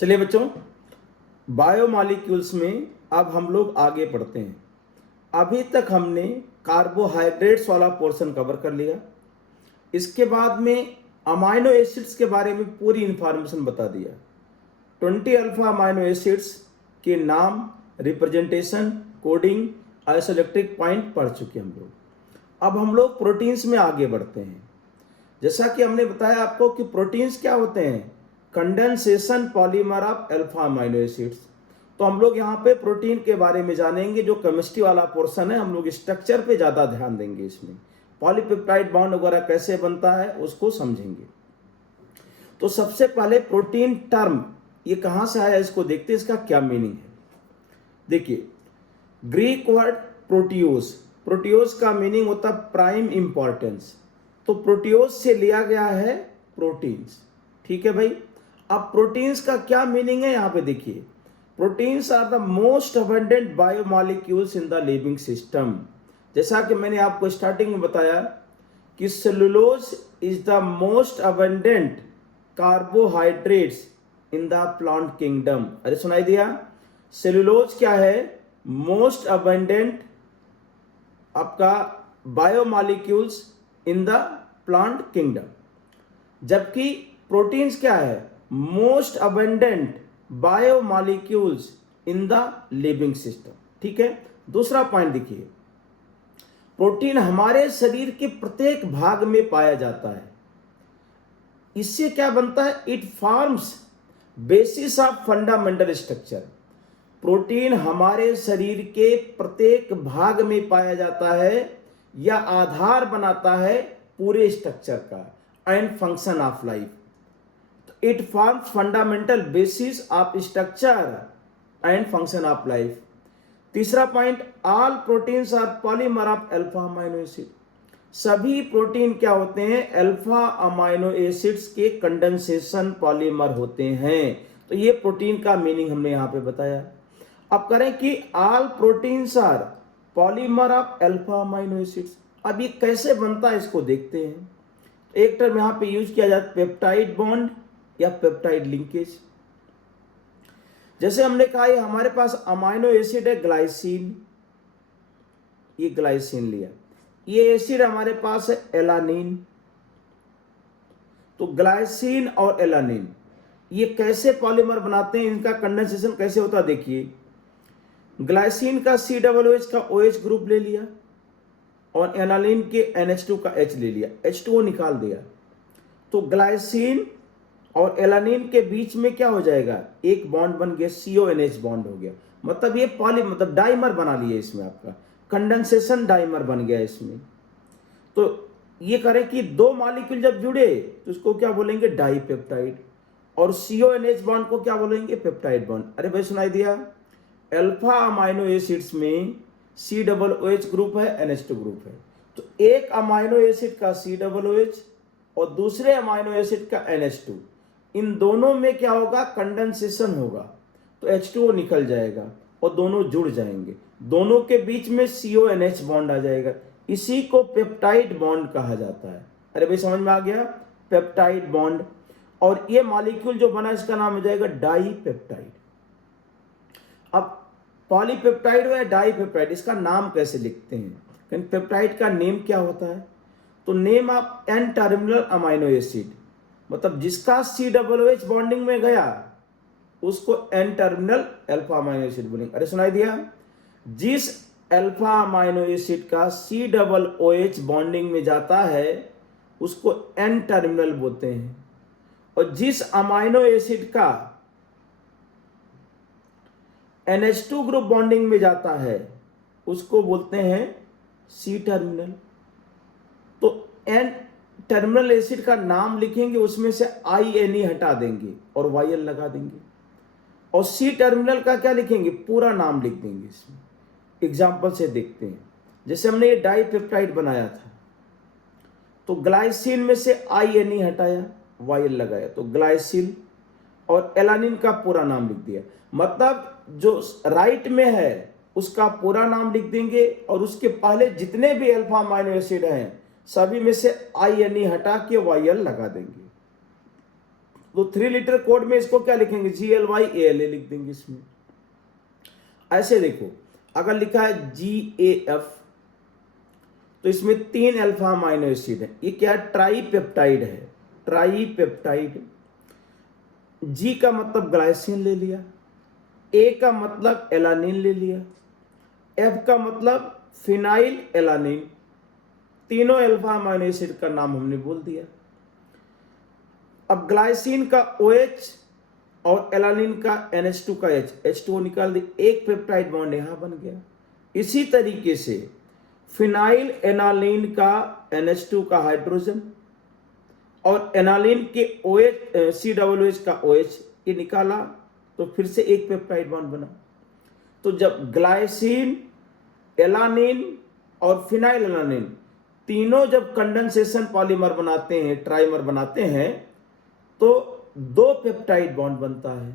चलिए बच्चों, बायोमॉलिक्यूल्स में अब हम लोग आगे बढ़ते हैं। अभी तक हमने कार्बोहाइड्रेट्स वाला पोर्शन कवर कर लिया। इसके बाद में अमाइनो एसिड्स के बारे में पूरी इंफॉर्मेशन बता दिया। 20 अल्फा अमाइनो एसिड्स के नाम, रिप्रेजेंटेशन, कोडिंग, आइसोइलेक्ट्रिक पॉइंट पढ़ चुके हम लोग। अब हम लोग प्रोटीन्स में आगे बढ़ते हैं। जैसा कि हमने बताया आपको कि प्रोटीन्स क्या होते हैं, condensation polymer of alpha amino acids. तो हम लोग यहाँ पे प्रोटीन के बारे में जानेंगे। जो केमिस्ट्री वाला पोर्शन है, हम लोग स्ट्रक्चर पे ज़्यादा ध्यान देंगे। इसमें पॉलीपेप्टाइड बॉन्ड वगैरह कैसे बनता है उसको समझेंगे। तो सबसे पहले प्रोटीन टर्म ये कहाँ से आया इसको देखते हैं, इसका क्या मीनिंग है। देखिए, ग्रीक वर्ड प्रोटियोस, प्रोटियोस का मीनिंग होता है प्राइम इंपॉर्टेंस। तो प्रोटियोस से लिया गया है प्रोटीन्स। ठीक है भाई। अब प्रोटीन्स का क्या मीनिंग है यहाँ पे देखिए, proteins are the most abundant biomolecules in the living system. जैसा कि मैंने आपको स्टार्टिंग में बताया कि cellulose is the most abundant carbohydrates in the plant kingdom. अरे सुनाई दिया, सेलुलोज क्या है, मोस्ट अबंडेंट आपका biomolecules in the plant kingdom. जबकि प्रोटीन्स क्या है, most abundant biomolecules in the living system. ठीक है। दूसरा पॉइंट देखिए, प्रोटीन हमारे शरीर के प्रत्येक भाग में पाया जाता है। इससे क्या बनता है, it forms basis of fundamental structure. Protein हमारे शरीर के प्रत्येक भाग में पाया जाता है या आधार बनाता है पूरे स्ट्रक्चर का and function of life. It forms fundamental basis of structure and function of life. तीसरा point, all proteins are polymer of alpha amino acid. सभी प्रोटीन क्या होते हैं, अल्फा अमाइनो एसिड्स के कंडेंसेशन पॉलीमर होते हैं। तो ये प्रोटीन का मीनिंग हमने यहां पे बताया। अब करें कि all proteins are polymer of alpha amino acids. अब ये कैसे बनता है इसको देखते हैं। एक टर्म यहां पे यूज किया जाता है पेप्टाइड बॉन्ड या पेप्टाइड लिंकेज। जैसे हमने कहा ये हमारे पास अमाइनो एसिड है ग्लाइसिन, ये ग्लाइसिन लिया। ये एसिड हमारे पास है एलानिन। तो ग्लाइसिन और एलानिन ये कैसे पॉलीमर बनाते हैं, इनका कंडेंसेशन कैसे होता है देखिए। ग्लाइसिन का COOH का OH ग्रुप ले लिया और एनालिन के NH2 का H ले लिया, H2O निकाल दिया। तो ग्लाइसिन और एलानिन के बीच में क्या हो जाएगा, एक बॉन्ड बन गया, CONH बॉन्ड हो गया। मतलब ये मतलब डाइमर बना लिया, इसमें आपका कंडेंसेशन डाइमर बन गया इसमें। तो ये करें कि दो मॉलिक्यूल जब जुड़े तो उसको क्या बोलेंगे, डाइपेप्टाइड। और CONH बॉन्ड को क्या बोलेंगे, पेप्टाइड बॉन्ड। अरे भाई सुनाई दिया, अल्फा अमाइनो एसिड्स में COOH ग्रुप है, NH2 ग्रुप है। तो एक अमाइनो एसिड का COOH और दूसरे अमाइनो एसिड का NH2, इन दोनों में क्या होगा, कंडेंसेशन होगा। तो H2O निकल जाएगा और दोनों जुड़ जाएंगे, दोनों के बीच में CONH बॉन्ड आ जाएगा। इसी को पेप्टाइड बॉन्ड कहा जाता है। अरे भाई समझ में आ गया, पेप्टाइड बॉन्ड। और ये मॉलिक्यूल जो बना इसका नाम हो जाएगा डाइपेप्टाइड। अब पॉलीपेप्टाइड या डाइपेप्टाइड, इसका नाम कैसे लिखते हैं, पेप्टाइड का नेम क्या होता है। तो name of N terminal amino acid, मतलब जिसका COOH बॉन्डिंग में गया उसको N terminal alpha amino acid बोलेंगे। अरे सुनाई दिया, जिस अल्फा अमाइनो एसिड का COOH बॉन्डिंग में जाता है उसको एन टर्मिनल बोलते हैं, और जिस अमाइनो एसिड का NH2 ग्रुप बॉन्डिंग में जाता है उसको बोलते हैं C टर्मिनल। तो एन टर्मिनल एसिड का नाम लिखेंगे, उसमें से INE हटा देंगे और YL लगा देंगे। और C टर्मिनल का क्या लिखेंगे, पूरा नाम लिख देंगे। इसमें एग्जाम्पल से देखते हैं। जैसे हमने ये डाइपेप्टाइड बनाया था, तो ग्लाइसिन में से INE हटाया, YL लगाया, तो ग्लाइसिन। और एलानिन का पूरा नाम लिख दिया। मतलब जो राइट में है उसका पूरा नाम लिख देंगे, और उसके पहले जितने भी अल्फा अमाइनो एसिड हैं सभी में से INE हटा के YL लगा देंगे। तो 3 लीटर कोड में इसको क्या लिखेंगे, GLYALA लिख देंगे इसमें। ऐसे देखो, अगर लिखा है GAF तो इसमें 3 अल्फा अमाइनो एसिड है। ये क्या, ट्राईपेप्टाइड है, ट्राईपेप्टाइड। G का मतलब ग्लाइसिन ले लिया, A का मतलब एलानिन ले लिया, F का मतलब फिनाइल एलानिन। तीनों अल्फा अमाइनो एसिड का नाम हमने बोल दिया। अब ग्लाइसिन का OH और एलानिन का NH2 का H2O निकाल दी, एक पेप्टाइड बॉन्ड यहां बन गया। इसी तरीके से फिनाइल एनालिन का NH2 का हाइड्रोजन और एनालिन के OH COOH का OH ये निकाला तो फिर से एक पेप्टाइड बॉन्ड बना। तो जब ग्लाइसिन, एलानिन और फिनाइल एलानिन तीनों जब कंडेंसेशन पॉलीमर बनाते हैं, ट्राइमर बनाते हैं, तो 2 पेप्टाइड बॉन्ड बनता है।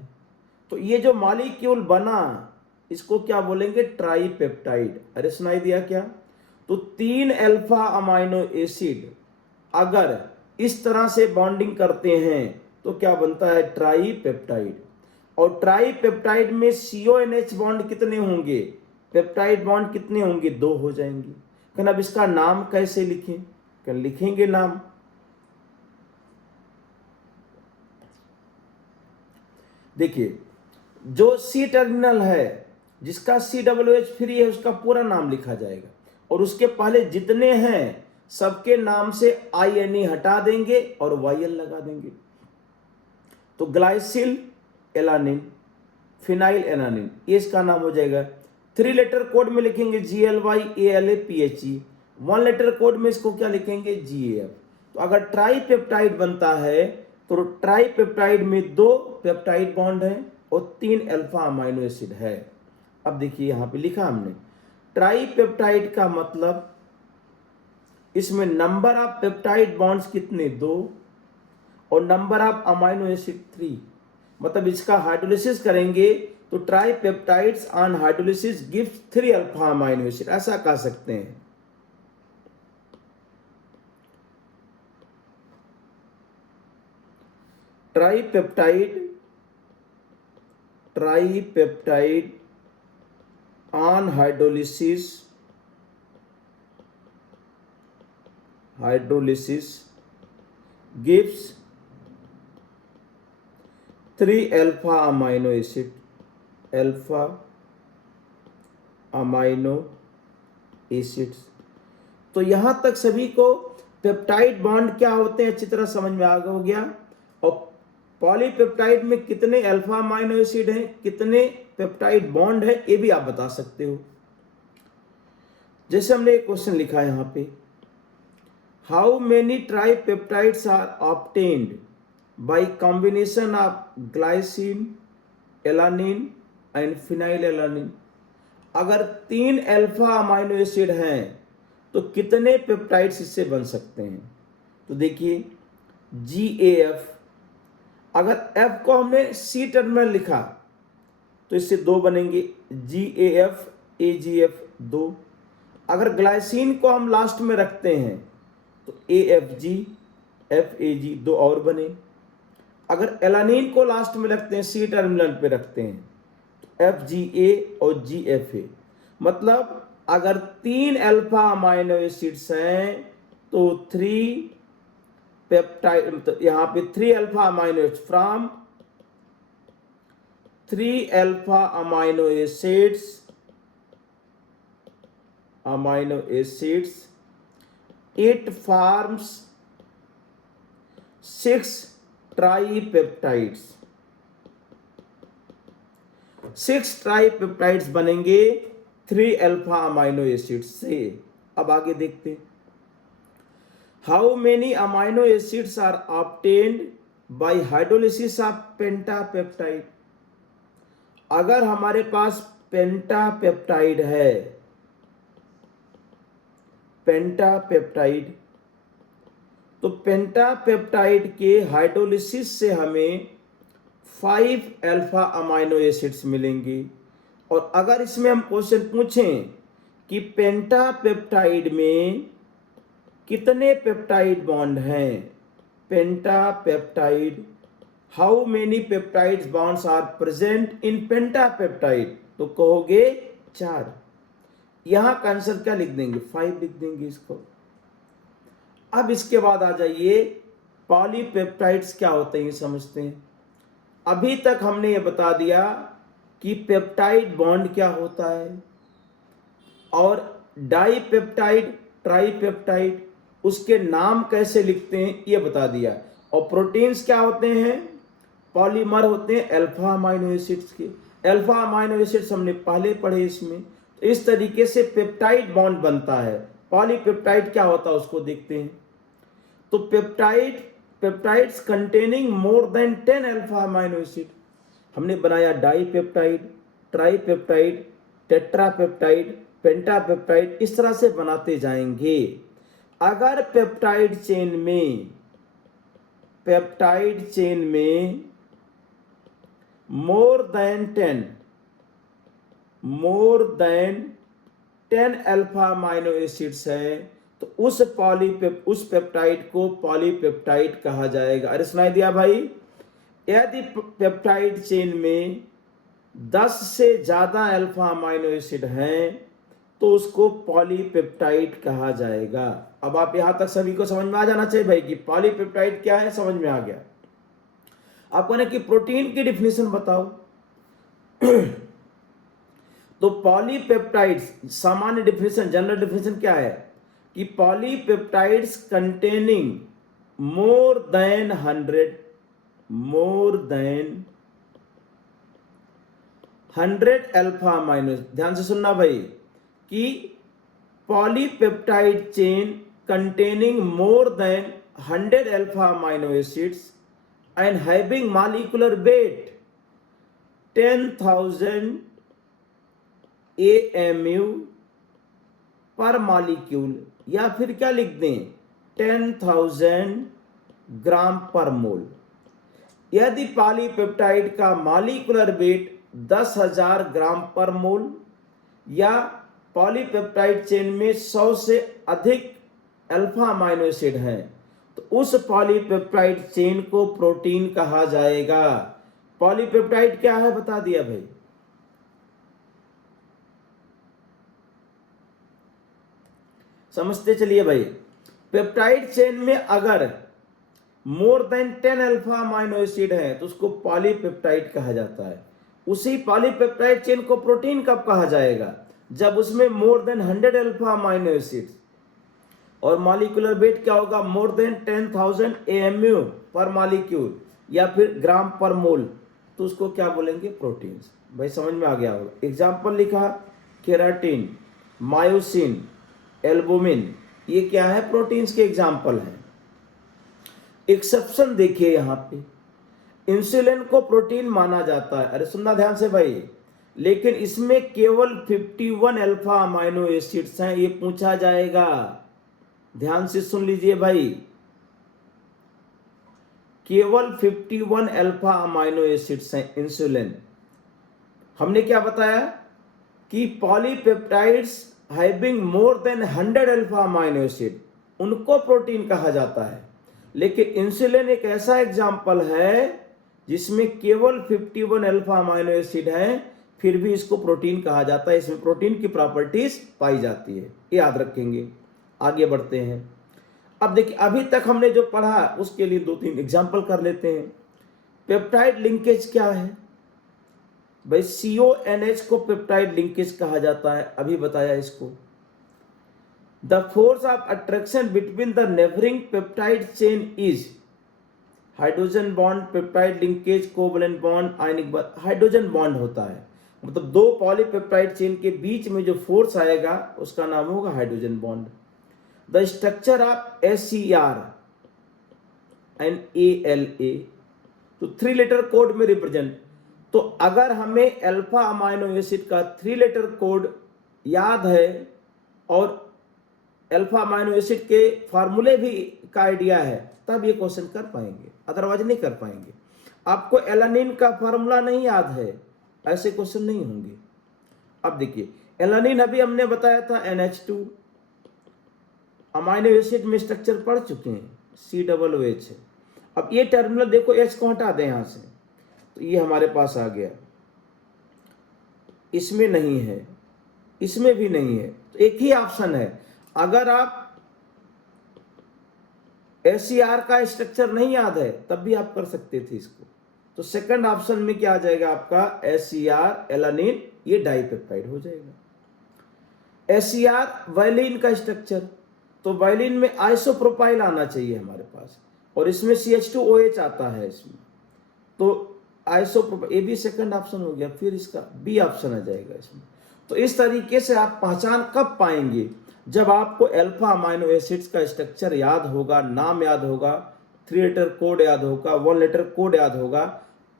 तो ये जो मॉलिक्यूल बना इसको क्या बोलेंगे, ट्राईपेप्टाइड। अरे सुनाई दिया क्या? तो 3 अल्फा अमाइनो एसिड अगर इस तरह से बॉन्डिंग करते हैं तो क्या बनता है, ट्राईपेप्टाइड। और ट्राईपेप्टाइड में CONH बॉन्ड कितने होंगे, पेप्टाइड बॉन्ड कितने होंगे, 2 हो जाएंगे। लेकिन अब इसका नाम कैसे लिखें, क्या लिखेंगे नाम? देखिए, जो C टर्मिनल है, जिसका COOH फ्री है, उसका पूरा नाम लिखा जाएगा और उसके पहले जितने हैं सबके नाम से INE हटा देंगे और YL लगा देंगे। तो ग्लाइसिल एलानिन, फिनाइल एलानिन, ये इसका नाम हो जाएगा। 3 लेटर कोड में लिखेंगे GLYALA PHE, 1 लेटर कोड में इसको क्या लिखेंगे, GAF। तो अगर ट्राईपेप्टाइड बनता है तो ट्राईपेप्टाइड में 2 पेप्टाइड बॉन्ड है और 3 अल्फा अमाइनो एसिड है। अब देखिए यहां पे लिखा हमने, ट्राईपेप्टाइड का मतलब इसमें नंबर ऑफ पेप्टाइड बॉन्ड्स कितने, 2 और नंबर ऑफ अमाइनो एसिड 3। मतलब इसका हाइड्रोलिसिस करेंगे तो tripeptides on hydrolysis gives 3 alpha amino acid, ऐसा कह सकते हैं। Tripeptide on hydrolysis gives 3 alpha amino acid, alpha amino acids. तो यहां तक सभी को पेप्टाइड बॉन्ड क्या होते हैं अच्छी तरह समझ में आ गया। और पॉलीपेप्टाइड में कितने अल्फा अमाइनो एसिड हैं, कितने पेप्टाइड बॉन्ड है, ये भी आप बता सकते हो। जैसे हमने एक क्वेश्चन लिखा है यहां पे, how many tripeptides are obtained by combination of glycine, alanine and phenylalanine. अगर 3 अल्फा अमाइनो एसिड हैं तो कितने पेप्टाइड्स इससे बन सकते हैं? तो देखिए GAF, अगर F को हमने C टर्मिनल लिखा तो इससे 2 बनेंगे, GAF AGF 2। अगर ग्लाइसिन को हम लास्ट में रखते हैं तो AFG FAG 2 और बने। अगर एलानिन को लास्ट में रखते हैं, C टर्मिनल पे रखते हैं तो FGA और GFA। मतलब अगर 3 अल्फा अमाइनो एसिड्स हैं तो 3 पेप्टाइड, तो यहां पे 3 alpha amino acid from 3 alpha amino acids it forms 6 ट्राईपेप्टाइड्स। 6 ट्राईपेप्टाइड्स बनेंगे 3 अल्फा अमाइनो एसिड से। अब आगे देखते हैं, how many amino acids are obtained by hydrolysis of pentapeptide. अगर हमारे पास पेंटापेप्टाइड है, पेंटापेप्टाइड, तो पेंटापेप्टाइड के हाइड्रोलिसिस से हमें 5 अल्फा अमाइनो एसिड्स मिलेंगे। और अगर इसमें हम क्वेश्चन पूछें कि पेंटापेप्टाइड में कितने पेप्टाइड बॉन्ड हैं, pentapeptide how many peptides bonds are present in pentapeptide, तो कहोगे 4। यहां का आंसर क्या लिख देंगे, 5 लिख देंगे इसको। अब इसके बाद आ जाइए पॉलीपेप्टाइड्स क्या होते हैं ये समझते हैं। अभी तक हमने ये बता दिया कि पेप्टाइड बॉन्ड क्या होता है, और डाइपेप्टाइड, ट्राइपेप्टाइड, उसके नाम कैसे लिखते हैं ये बता दिया। और प्रोटीन्स क्या होते हैं, पॉलीमर होते हैं अल्फा अमाइनो एसिड्स के। अल्फा अमाइनो एसिड्स हमने पहले पढ़े इसमें। तो इस तरीके से पेप्टाइड बॉन्ड बनता है। पॉलीपेप्टाइड क्या होता है उसको देखते हैं। तो peptides containing more than 10 alpha amino acid. हमने बनाया डाइपेप्टाइड, ट्राइपेप्टाइड, टेट्रापेप्टाइड, पेंटापेप्टाइड, इस तरह से बनाते जाएंगे। अगर पेप्टाइड चेन में more than 10 alpha amino acids है तो उस पेप्टाइड को पॉलीपेप्टाइड कहा जाएगा। अरे सुनाई दिया भाई। यदि पेप्टाइड चेन में 10 से ज्यादा अल्फा अमाइनो एसिड हैं तो उसको पॉलीपेप्टाइड कहा जाएगा। अब आप यहां तक सभी को समझ में आ जाना चाहिए भाई कि पॉलीपेप्टाइड क्या है, समझ में आ गया। आपको ना कि प्रोटीन की डिफिनेशन बताओ। तो पॉलीपेप्टाइड्स सामान्य डिफिनेशन, जनरल डिफिनेशन क्या है कि polypeptides containing more than 100 alpha amino. ध्यान से सुनना भाई कि polypeptide chain containing more than 100 alpha amino acids and having molecular weight 10,000 AMU पर मॉलिक्यूल, या फिर क्या लिख दें 10,000 ग्राम पर मोल। यदि पॉलीपेप्टाइड का मॉलिक्यूलर वेट 10,000 ग्राम पर मोल या पॉलीपेप्टाइड चेन में 100 से अधिक अल्फा अमाइनो एसिड हैं तो उस पॉलीपेप्टाइड चेन को प्रोटीन कहा जाएगा। पॉलीपेप्टाइड क्या है बता दिया भाई। समझते चलिए भाई। पेप्टाइड चेन में अगर more than 10 alpha amino acid है तो उसको पॉलीपेप्टाइड कहा जाता है। उसी पॉलीपेप्टाइड चेन को प्रोटीन कब कहा जाएगा, जब उसमें more than 100 alpha amino acid और मॉलिक्यूलर वेट क्या होगा मोर देन 10,000 AMU पर मॉलिक्यूल या फिर ग्राम पर मोल, तो उसको क्या बोलेंगे प्रोटीन्स। भाई समझ में आ गया होगा। एग्जाम्पल लिखा केराटिन, मायोसिन, एल्बुमिन, ये क्या है प्रोटीन्स के एग्जाम्पल हैं। एक्सेप्शन देखिए यहां पे, इंसुलिन को प्रोटीन माना जाता है। अरे सुनना ध्यान से भाई, लेकिन इसमें केवल 51 अल्फा अमाइनो एसिड्स हैं, ये पूछा जाएगा। ध्यान से सुन लीजिए भाई, केवल 51 अल्फा अमाइनो एसिड्स हैं इंसुलिन। हमने क्या बताया कि polypeptides having more than 100 alpha amino acid उनको प्रोटीन कहा जाता है। लेकिन इंसुलिन एक ऐसा एग्जाम्पल है जिसमें केवल 51 अल्फा अमाइनो एसिड हैं, फिर भी इसको प्रोटीन कहा जाता है। इसमें प्रोटीन की प्रॉपर्टीज पाई जाती है, याद रखेंगे। आगे बढ़ते हैं। अब देखिए अभी तक हमने जो पढ़ा उसके लिए 2-3 एग्जाम्पल कर लेते हैं। पेप्टाइड लिंकेज क्या है भाई, CONH को पेप्टाइड लिंकेज कहा जाता है, अभी बताया इसको। The force of attraction between the neighbouring peptide chain is hydrogen bond, peptide linkage, covalent bond, ionic bond. Hydrogen bond होता है, मतलब दो पॉलीपेप्टाइड चेन के बीच में जो फोर्स आएगा उसका नाम होगा hydrogen bond. The structure of SCR and ALA, तो 3 लेटर कोड में रिप्रेजेंट। तो अगर हमें अल्फा अमाइनो एसिड का 3 लेटर कोड याद है और अल्फा अमाइनो एसिड के फार्मूले भी का आइडिया है तब ये क्वेश्चन कर पाएंगे, अदरवाइज नहीं कर पाएंगे। आपको एलानिन का फार्मूला नहीं याद है, ऐसे क्वेश्चन नहीं होंगे। अब देखिए एलानिन अभी हमने बताया था NH2, अमाइनो एसिड में स्ट्रक्चर पढ़ चुके हैं, COOH है। अब ये टर्मिनल देखो, H को हटा दें यहाँ से, तो ये हमारे पास आ गया, इसमें नहीं है, इसमें भी नहीं है, तो एक ही ऑप्शन है। अगर आप SCR का स्ट्रक्चर नहीं याद है तब भी आप कर सकते थे इसको। तो सेकंड ऑप्शन में क्या आ जाएगा आपका, SCR एलानिन, ये डाइपेप्टाइड हो जाएगा। SCR वायलिन का स्ट्रक्चर, तो वायलिन में आइसोप्रोपाइल आना चाहिए हमारे पास, और इसमें CH2OH आता है इसमें, तो आइसोप्रोपाइल, ये भी सेकंड ऑप्शन हो गया। फिर इसका B ऑप्शन आ जाएगा इसमें। तो इस तरीके से आप पहचान कब पाएंगे, जब आपको अल्फा अमाइनो एसिड्स का स्ट्रक्चर याद होगा, नाम याद होगा, 3 लेटर कोड याद होगा, 1 लेटर कोड याद होगा,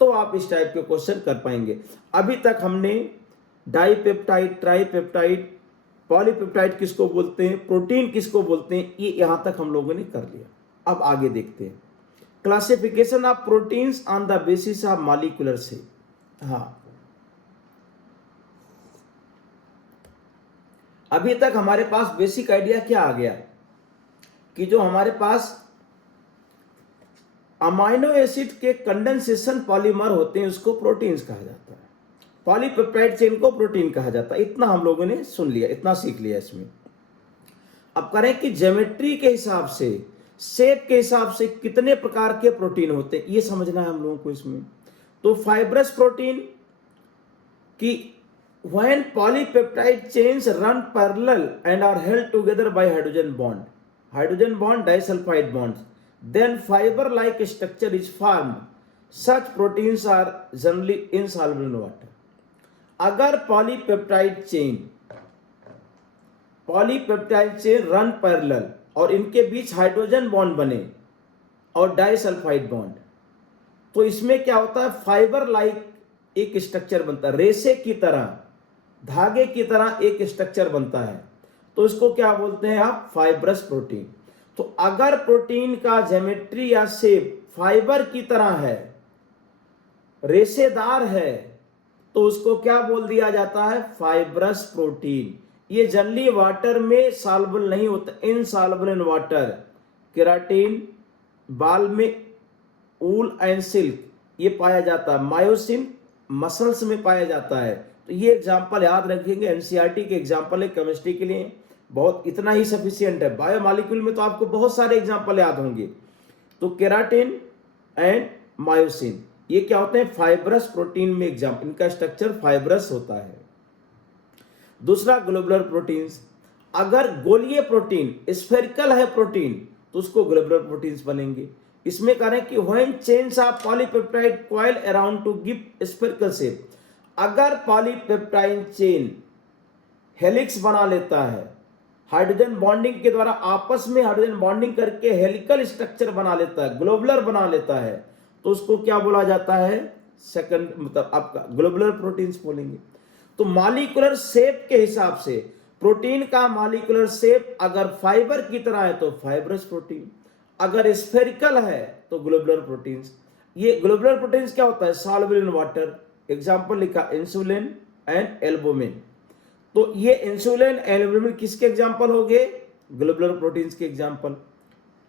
तो आप इस टाइप के क्वेश्चन कर पाएंगे। अभी तक हमने डाइपेप्टाइड, ट्राइपेप्टाइड, पॉलीपेप्टाइड किसको बोलते हैं, प्रोटीन किसको बोलते हैं, ये यहां तक हम लोगों ने कर लिया। अब आगे देखते हैं classification of proteins on the basis of molecular से। हाँ, अभी तक हमारे पास बेसिक आइडिया क्या आ गया कि जो हमारे पास अमाइनो एसिड के कंडेंसेशन पॉलीमर होते हैं उसको प्रोटीन्स कहा जाता है, पॉलीपेप्टाइड चेन को प्रोटीन कहा जाता है। इतना हम लोगों ने सुन लिया, इतना सीख लिया इसमें। अब करें कि ज्योमेट्री के हिसाब से, शेप के हिसाब से कितने प्रकार के प्रोटीन होते हैं, ये समझना है हम लोगों को इसमें। तो फाइब्रस प्रोटीन की when polypeptide chains run parallel and are held together by hydrogen bond disulfide bonds, then fiber like structure is formed. Such proteins are generally insoluble in water. अगर पॉलीपेप्टाइड चेन रन पैरेलल और इनके बीच hydrogen bond बने और disulphide bond, तो इसमें क्या होता है, फाइबर लाइक एक स्ट्रक्चर बनता है, रेशे की तरह, धागे की तरह एक स्ट्रक्चर बनता है। तो इसको क्या बोलते हैं आप, फाइब्रस प्रोटीन। तो अगर प्रोटीन का ज्योमेट्री या शेप फाइबर की तरह है, रेशेदार है, तो उसको क्या बोल दिया जाता है, फाइब्रस प्रोटीन। ये जनरली वाटर में सॉल्युबल नहीं होता, इनसॉल्युबल इन वाटर। केराटिन, बाल में ऊल एंड सिल्क ये पाया जाता है, मायोसिन मसल्स में पाया जाता है। तो ये एग्जाम्पल याद रखेंगे, एनसीईआरटी के एग्जाम्पल है केमिस्ट्री के लिए, बहुत इतना ही सफिशियंट है। बायोमॉलिक्यूल में तो आपको बहुत सारे एग्जाम्पल याद होंगे। तो केराटिन एंड मायोसिन ये क्या होते हैं, फाइब्रस प्रोटीन में एग्जाम्पल, इनका स्ट्रक्चर फाइब्रस होता है। दूसरा ग्लोबुलर प्रोटीन्स, अगर गोलीय प्रोटीन, स्फेरिकल है प्रोटीन, तो उसको ग्लोबुलर प्रोटीन्स बनेंगे। इसमें करें कि when chains of polypeptide coil around two give spherical shape, अगर पॉलीपेप्टाइड चेन हेलिक्स बना लेता है, हाइड्रोजन बॉन्डिंग के द्वारा आपस में हाइड्रोजन बॉन्डिंग करके हेलिकल स्ट्रक्चर बना लेता है, ग्लोबुलर बना लेता है, तो उसको क्या बोला जाता है, सेकंड मतलब आपका ग्लोबुलर प्रोटीन्स बोलेंगे। तो मॉलिक्यूलर शेप के हिसाब से प्रोटीन का मॉलिक्यूलर शेप अगर फाइबर की तरह है तो फाइब्रस प्रोटीन, अगर स्फेरिकल है तो ग्लोबुलर प्रोटीन्स। ये ग्लोबुलर प्रोटीन्स क्या होता है, सॉल्युबल इन वाटर। एग्जांपल लिखा इंसुलिन एंड एल्बुमिन। तो ये इंसुलिन एल्बुमिन किसके एग्जांपल हो गए, ग्लोबुलर प्रोटीन्स के एग्जांपल।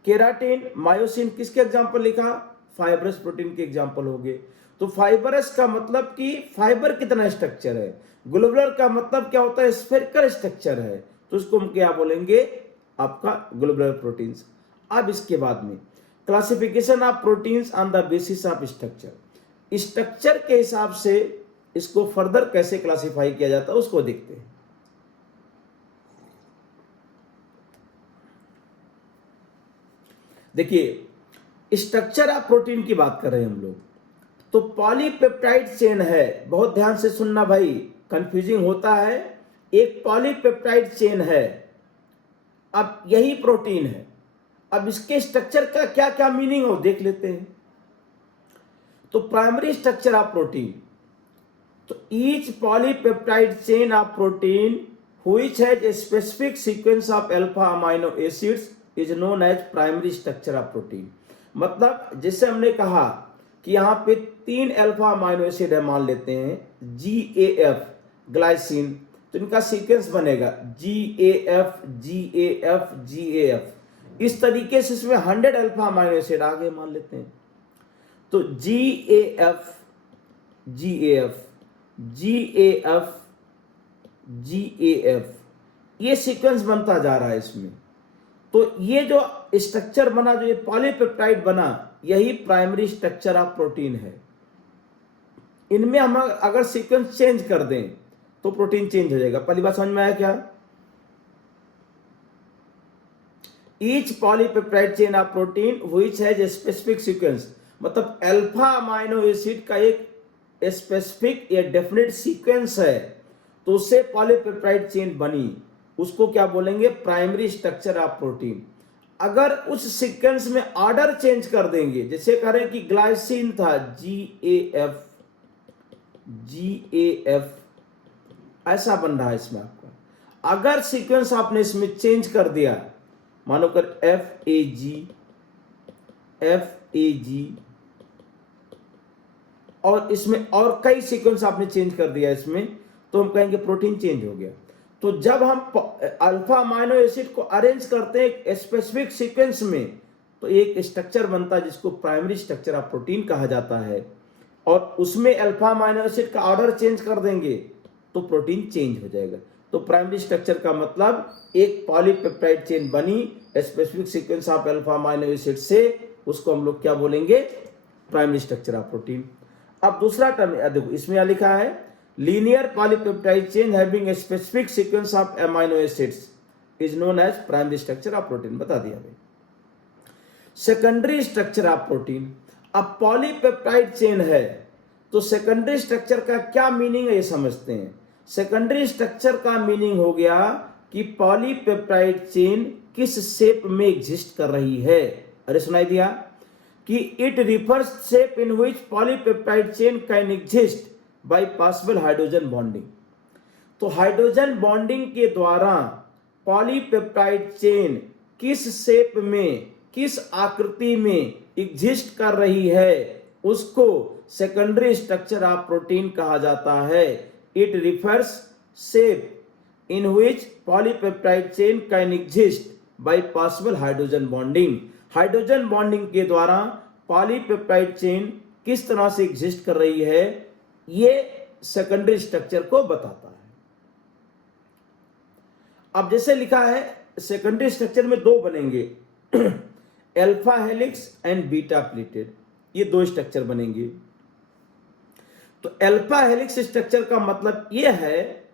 केराटिन, मायोसिन किसके एग्जांपल लिखा, फाइब्रस प्रोटीन के एग्जांपल हो गए। तो फाइबरस का मतलब कि फाइबर कितना स्ट्रक्चर है, ग्लोबुलर का मतलब क्या होता है, स्फेरिकल स्ट्रक्चर है, तो उसको हम क्या बोलेंगे, आपका ग्लोबुलर प्रोटीन्स। अब इसके बाद में classification of proteins on the basis of structure, structure के हिसाब से इसको फर्दर कैसे क्लासिफाई किया जाता है उसको देखते हैं। देखिए स्ट्रक्चर ऑफ प्रोटीन की बात कर रहे हैं हम लोग। तो पॉलीपेप्टाइड चेन है, बहुत ध्यान से सुनना भाई, कंफ्यूजिंग होता है। एक पॉलीपेप्टाइड चेन है, अब यही प्रोटीन है। अब इसके स्ट्रक्चर का क्या क्या मीनिंग हो देख लेते हैं। तो प्राइमरी स्ट्रक्चर ऑफ प्रोटीन, तो each polypeptide chain of protein which has a specific sequence of alpha amino acids is known as primary structure of protein. मतलब जैसे हमने कहा कि यहाँ पे 3 अल्फा अमाइनो एसिड है, मान लेते हैं GAF ग्लाइसिन, तो इनका सीक्वेंस बनेगा GAF GAF GAF। इस तरीके से इसमें 100 अल्फा अमाइनो एसिड आगे मान लेते हैं। तो GAF GAF GAF GAF ये सीक्वेंस बनता जा रहा है इसमें। तो ये जो स्ट्रक्चर बना, जो ये पॉलीपेप्टाइड बना, यही प्राइमरी स्ट्रक्चर ऑफ प्रोटीन है। इनमें हम अगर सीक्वेंस चेंज कर दें तो प्रोटीन चेंज हो जाएगा। पहली बात समझ में आया क्या? Each polypeptide chain of protein which has a specific sequence, मतलब अल्फा अमाइनो एसिड का एक स्पेसिफिक या डेफिनेट सीक्वेंस है, तो उससे पॉलीपेप्टाइड चेन बनी, उसको क्या बोलेंगे? Primary structure of protein. अगर उस सीक्वेंस में ऑर्डर चेंज कर देंगे, जैसे करें कि ग्लाइसिन था GAF ऐसा बन रहा है इसमें आपका, अगर सीक्वेंस आपने इसमें चेंज कर दिया, मानो कर FAG और इसमें और कई सीक्वेंस आपने चेंज कर दिया इसमें, तो हम कहेंगे प्रोटीन चेंज हो गया। तो जब हम अल्फा अमाइनो एसिड को अरेंज करते हैं एक स्पेसिफिक सीक्वेंस में, तो एक स्ट्रक्चर बनता है जिसको प्राइमरी स्ट्रक्चर ऑफ प्रोटीन कहा जाता है। और उसमें अल्फा अमाइनो एसिड का ऑर्डर चेंज कर देंगे तो प्रोटीन चेंज हो जाएगा। तो प्राइमरी स्ट्रक्चर का मतलब एक पॉलीपेप्टाइड चेन बनी specific sequence of alpha amino acid से, उसको हम लोग क्या बोलेंगे? Primary structure of protein. अब दूसरा टर्म देखो, इसमें लिखा है linear polypeptide chain having a specific sequence of amino acids is known as primary structure of protein. बता दिया भाई। सेकेंडरी स्ट्रक्चर ऑफ प्रोटीन, अब पॉलीपेप्टाइड चेन है तो सेकेंडरी स्ट्रक्चर का क्या मीनिंग है ये समझते हैं। सेकेंडरी स्ट्रक्चर का मीनिंग हो गया कि पॉलीपेप्टाइड चेन किस शेप में एग्जिस्ट कर रही है। अरे सुनाई दिया कि it refers shape in which polypeptide chain can exist by possible hydrogen bonding. तो हाइड्रोजन बॉन्डिंग के द्वारा पॉलीपेप्टाइड चेन किस शेप में, किस आकृति में एग्जिस्ट कर रही है, उसको सेकेंडरी स्ट्रक्चर ऑफ प्रोटीन कहा जाता है। It refers shape in which polypeptide chain can exist by possible hydrogen bonding. Hydrogen bonding के द्वारा पॉलीपेप्टाइड चेन किस तरह से एग्जिस्ट कर रही है, ये सेकेंडरी स्ट्रक्चर को बताता है। अब जैसे लिखा है सेकेंडरी स्ट्रक्चर में दो बनेंगे alpha helix and beta pleated, ये दो स्ट्रक्चर बनेंगे। तो अल्फा हेलिक्स स्ट्रक्चर का मतलब यह है,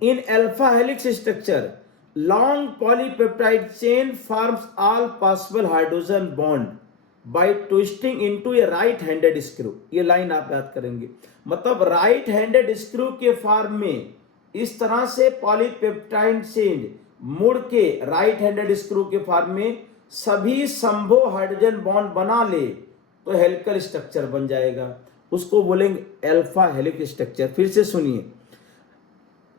in alpha helix structure long polypeptide chain forms all possible hydrogen bond by twisting into a right handed screw. ये लाइन आप याद करेंगे, मतलब राइट हैंडेड स्क्रू के फॉर्म में इस तरह से पॉलीपेप्टाइड चेन मुड़ के राइट हैंडेड स्क्रू के फॉर्म में सभी संभव हाइड्रोजन बॉन्ड बना ले तो हेलिकल स्ट्रक्चर बन जाएगा, उसको बोलेंगे अल्फा हेलिक्स स्ट्रक्चर। फिर से सुनिए,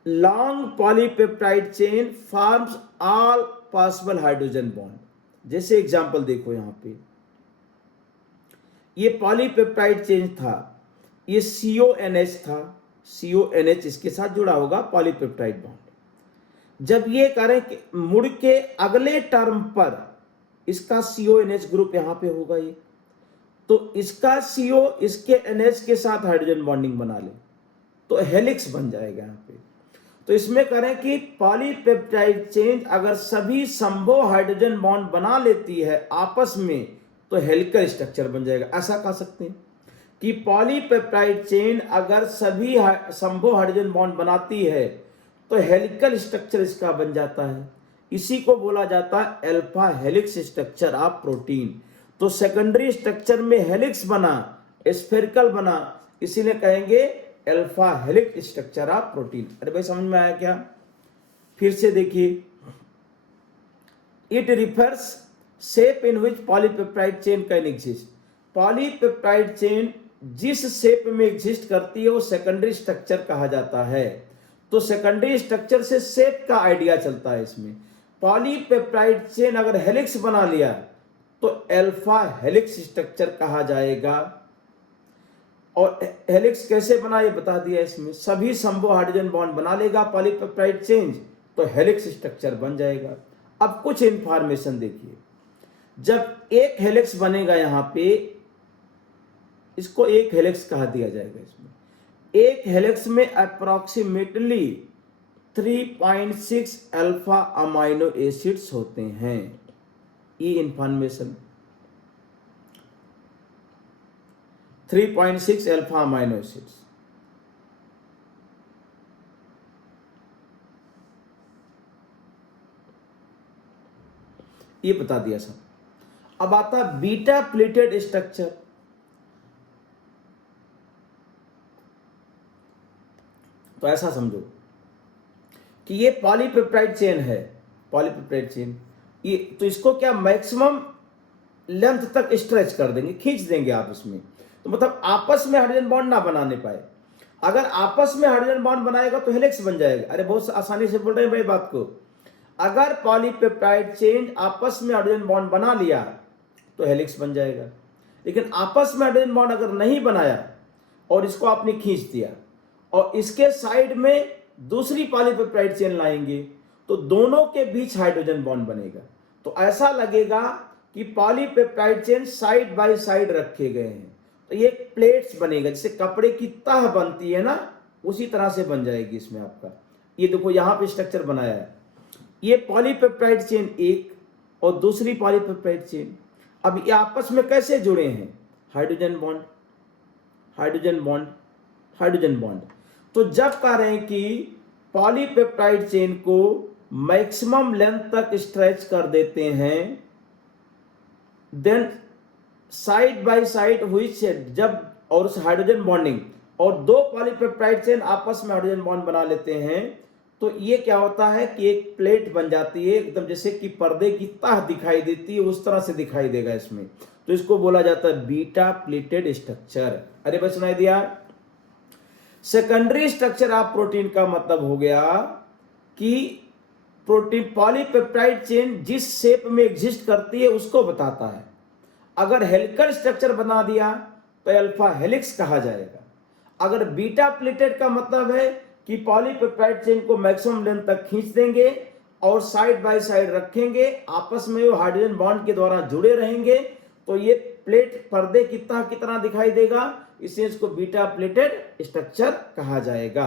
long polypeptide chain forms all possible hydrogen bond. जैसे एग्जांपल देखो, यहां पे ये पॉलीपेप्टाइड चेन था, ये CONH था, CONH इसके साथ जुड़ा होगा पॉलीपेप्टाइड बॉन्ड। जब ये करें कि मुड़ के अगले टर्म पर इसका CONH ग्रुप यहां पे होगा, ये तो इसका CO इसके NH के साथ हाइड्रोजन बॉन्डिंग बना ले तो हेलिक्स बन जाएगा यहां पे। तो इसमें करें कि पॉलीपेप्टाइड चेन अगर सभी संभव हाइड्रोजन बॉन्ड बना लेती है आपस में तो हेलिकल स्ट्रक्चर बन जाएगा। ऐसा कह सकते हैं कि पॉलीपेप्टाइड चेन अगर सभी संभव हाइड्रोजन बॉन्ड बनाती है तो हेलिकल स्ट्रक्चर इसका बन जाता है। इसी को बोला जाता है alpha helix structure of protein. तो सेकेंडरी स्ट्रक्चर में हेलिक्स बना, स्फेरिकल बना, इसीलिए कहेंगे alpha helix structure of protein. अरे भाई समझ में आया क्या? फिर से देखिए, it refers shape in which polypeptide chain can exist. Polypeptide chain जिस शेप में एग्जिस्ट करती है वो सेकेंडरी स्ट्रक्चर कहा जाता है। तो सेकेंडरी स्ट्रक्चर से शेप का आइडिया चलता है इसमें। पॉलीपेप्टाइड चेन अगर हेलिक्स बना लिया तो अल्फा हेलिक्स स्ट्रक्चर कहा जाएगा। और हेलिक्स कैसे बना ये बता दिया इसमें, सभी संभव हाइड्रोजन बॉन्ड बना लेगा पॉलीपेप्टाइड चेन तो हेलिक्स स्ट्रक्चर बन जाएगा। अब कुछ इंफॉर्मेशन देखिए, जब एक हेलिक्स बनेगा यहाँ पे, इसको एक हेलिक्स कहा दिया जाएगा। इसमें एक हेलिक्स में अप्रोक्सीमेटली 3.6 अल्फा अमाइनो एसिड्स होते हैं। ये इंफॉर्मेशन 3.6 अल्फा अमाइनो एसिड्स। ये बता दिया सब। अब आता बीटा प्लेटेड स्ट्रक्चर। तो ऐसा समझो कि ये पॉलीपेप्टाइड चेन है, पॉलीपेप्टाइड चेन, ये तो इसको क्या मैक्सिमम लेंथ तक स्ट्रेच कर देंगे, खींच देंगे आप इसमें। तो मतलब आपस में हाइड्रोजन बॉन्ड ना बनाने पाए। अगर आपस में हाइड्रोजन बॉन्ड बनाएगा तो हेलिक्स बन जाएगा। अरे बहुत आसानी से बोल रहे हैं भाई बात को। अगर पॉलीपेप्टाइड चेन आपस में हाइड्रोजन बॉन्ड बना लिया तो हेलिक्स बन जाएगा। लेकिन आपस में हाइड्रोजन बॉन्ड अगर नहीं बनाया और इसको आपने खींच दिया और इसके साइड में दूसरी पॉलीपेप्टाइड चेन लाएंगे तो दोनों के बीच हाइड्रोजन बॉन्ड बनेगा। तो ऐसा लगेगा कि polypeptide chain side by side रखे गए हैं। तो ये प्लेट्स बनेगा, जैसे कपड़े की तह बनती है ना, उसी तरह से बन जाएगी इसमें आपका। ये देखो यहाँ पे स्ट्रक्चर बनाया है, ये पॉलीपेप्टाइड चेन एक और दूसरी पॉलीपेप्टाइड चेन। अब ये आपस में कैसे जुड़े हैं? Hydrogen bond, hydrogen bond, hydrogen bond. तो जब कह रहे हैं कि पॉलीपेप्टाइड चेन को मैक्सिमम लेंथ तक स्ट्रेच कर देते हैं, देन साइड बाय साइड हुई जब और उस हाइड्रोजन बॉन्डिंग और दो पॉलीपेप्टाइड चेन आपस में हाइड्रोजन बॉन्ड बना लेते हैं, तो ये क्या होता है कि एक प्लेट बन जाती है, एकदम जैसे कि पर्दे की तह दिखाई देती है, उस तरह से दिखाई देगा इसमें। तो इसको बोला जाता है बीटा प्लेटेड स्ट्रक्चर। अरे भाई सुनाई दिया? सेकेंडरी स्ट्रक्चर ऑफ प्रोटीन का मतलब हो गया कि प्रोटीन पॉलीपेप्टाइड चेन जिस शेप में एग्जिस्ट करती है उसको बताता है। अगर हेलिकल स्ट्रक्चर बना दिया तो अल्फा हेलिक्स कहा जाएगा। अगर बीटा प्लेटेड का मतलब है कि पॉलीपेप्टाइड चेन को मैक्सिमम लेंथ तक खींच देंगे और साइड बाय साइड रखेंगे, आपस में वो हाइड्रोजन बॉन्ड के द्वारा जुड़े रहेंगे, तो ये प्लेट पर्दे की तरह की तरह दिखाई देगा, इसलिए इसको बीटा प्लेटेड स्ट्रक्चर कहा जाएगा।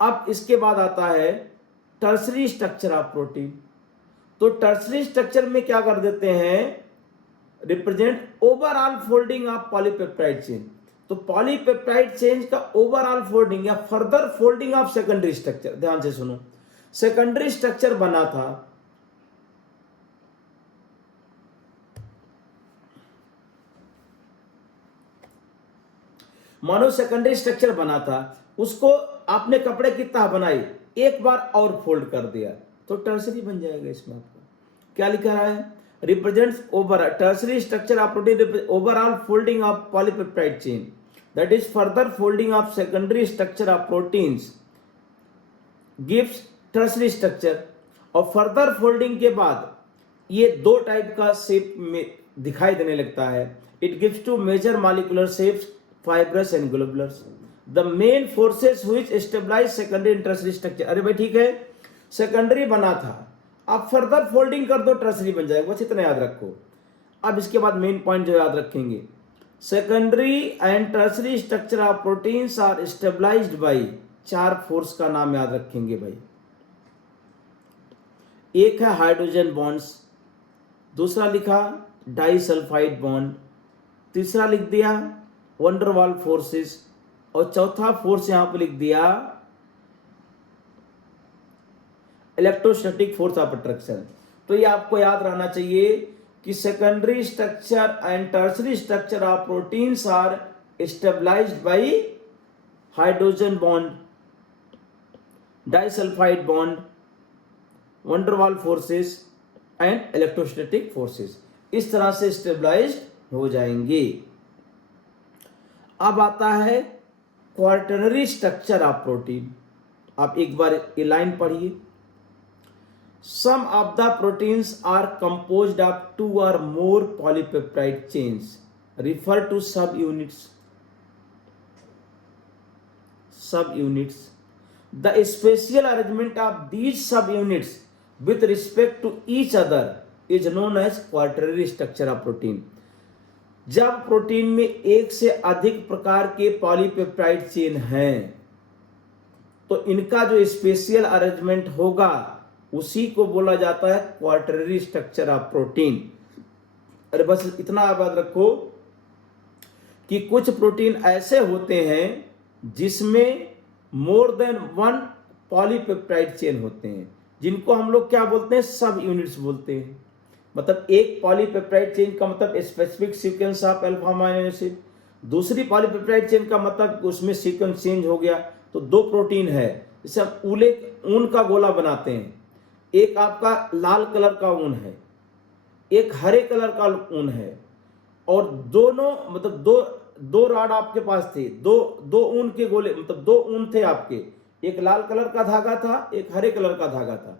अब इसके बाद आता है टर्सरी स्ट्रक्चर ऑफ प्रोटीन। तो टर्सरी स्ट्रक्चर में क्या कर देते हैं? Represent overall folding of polypeptide chain. तो पॉलीपेप्टाइड चेन का ओवरऑल फोल्डिंग या further folding of secondary structure. ध्यान से सुनो, सेकेंडरी स्ट्रक्चर बना था, मानो सेकेंडरी स्ट्रक्चर बना था, उसको आपने कपड़े की तह बनाई, एक बार और फोल्ड कर दिया तो टर्सरी बन जाएगा। इसमें आपको क्या लिखा रहा है? Represents over tertiary structure of protein overall folding of polypeptide chain, that is further folding of secondary structure of proteins gives tertiary structure. और फर्दर फोल्डिंग के बाद ये दो टाइप का शेप में दिखाई देने लगता है। It gives two major molecular shapes, fibrous and globulars. The main forces which stabilize secondary and tertiary structure. अरे भाई ठीक है, सेकेंडरी बना था, आप फर्दर फोल्डिंग कर दो टर्सरी बन जाएगा, बस इतना याद रखो। अब इसके बाद मेन पॉइंट जो याद रखेंगे, secondary and tertiary structure of proteins are stabilised by, चार फोर्स का नाम याद रखेंगे भाई। एक है हाइड्रोजन बॉन्ड्स, दूसरा लिखा डाइसल्फाइड बॉन्ड, तीसरा लिख दिया वंडरवाल फोर्सेस, और चौथा फोर्स यहां पर लिख दिया इलेक्ट्रोस्टैटिक फोर्स ऑफ अट्रैक्शन। तो ये आपको याद रहना चाहिए कि secondary structure and tertiary structure of proteins are stabilised by hydrogen bond, disulphide bond, van der Waals forces and electrostatic forces. इस तरह से स्टेबलाइज्ड हो जाएंगे। अब आता है क्वार्टरनरी स्ट्रक्चर ऑफ प्रोटीन। आप एक बार ये लाइन पढ़िए, some of the proteins are composed of 2 or more polypeptide chains, refer to sub units. sub units. The spatial arrangement of these sub units with respect to each other is known as quaternary structure of protein. जब protein में एक से अधिक प्रकार के polypeptide chain हैं तो इनका जो स्पेशियल अरेंजमेंट होगा उसी को बोला जाता है क्वार्टररी स्ट्रक्चर ऑफ प्रोटीन। अरे बस इतना याद रखो कि कुछ प्रोटीन ऐसे होते हैं जिसमें more than one polypeptide chain होते हैं, जिनको हम लोग क्या बोलते हैं, सब यूनिट्स बोलते हैं। मतलब एक पॉलीपेप्टाइड चेन का मतलब specific sequence of alpha amino acid, दूसरी पॉलीपेप्टाइड चेन का मतलब उसमें सीक्वेंस चेंज हो गया। तो दो प्रोटीन है, जैसे हम ऊन का गोला बनाते हैं, एक आपका लाल कलर का ऊन है, एक हरे कलर का ऊन है, और दोनों मतलब दो रॉड आपके पास थे, दो ऊन के गोले, मतलब दो ऊन थे आपके, एक लाल कलर का धागा था, एक हरे कलर का धागा था।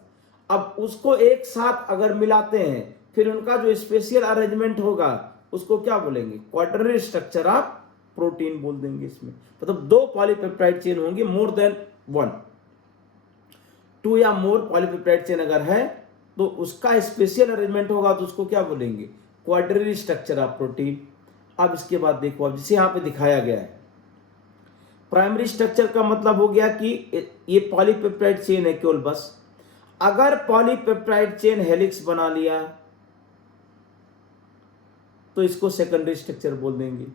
अब उसको एक साथ अगर मिलाते हैं फिर उनका जो स्पेशियल अरेंजमेंट होगा उसको क्या बोलेंगे, क्वार्टररी स्ट्रक्चर ऑफ प्रोटीन बोल देंगे। इसमें मतलब दो पॉलीपेप्टाइड चेन होंगे, मोर देन वन, टू या मोर पॉलीपेप्टाइड चेन अगर है तो उसका स्पेशियल अरेंजमेंट होगा तो उसको क्या बोलेंगे, क्वार्टररी स्ट्रक्चर ऑफ प्रोटीन। अब इसके बाद देखो, अब जिसे यहां पे दिखाया गया है प्राइमरी स्ट्रक्चर का मतलब हो गया कि ये पॉलीपेप्टाइड चेन है केवल बस। अगर पॉलीपेप्टाइड चेन हेलिक्स बना लिया तो इसको सेकेंडरी स्ट्रक्चर बोल देंगे।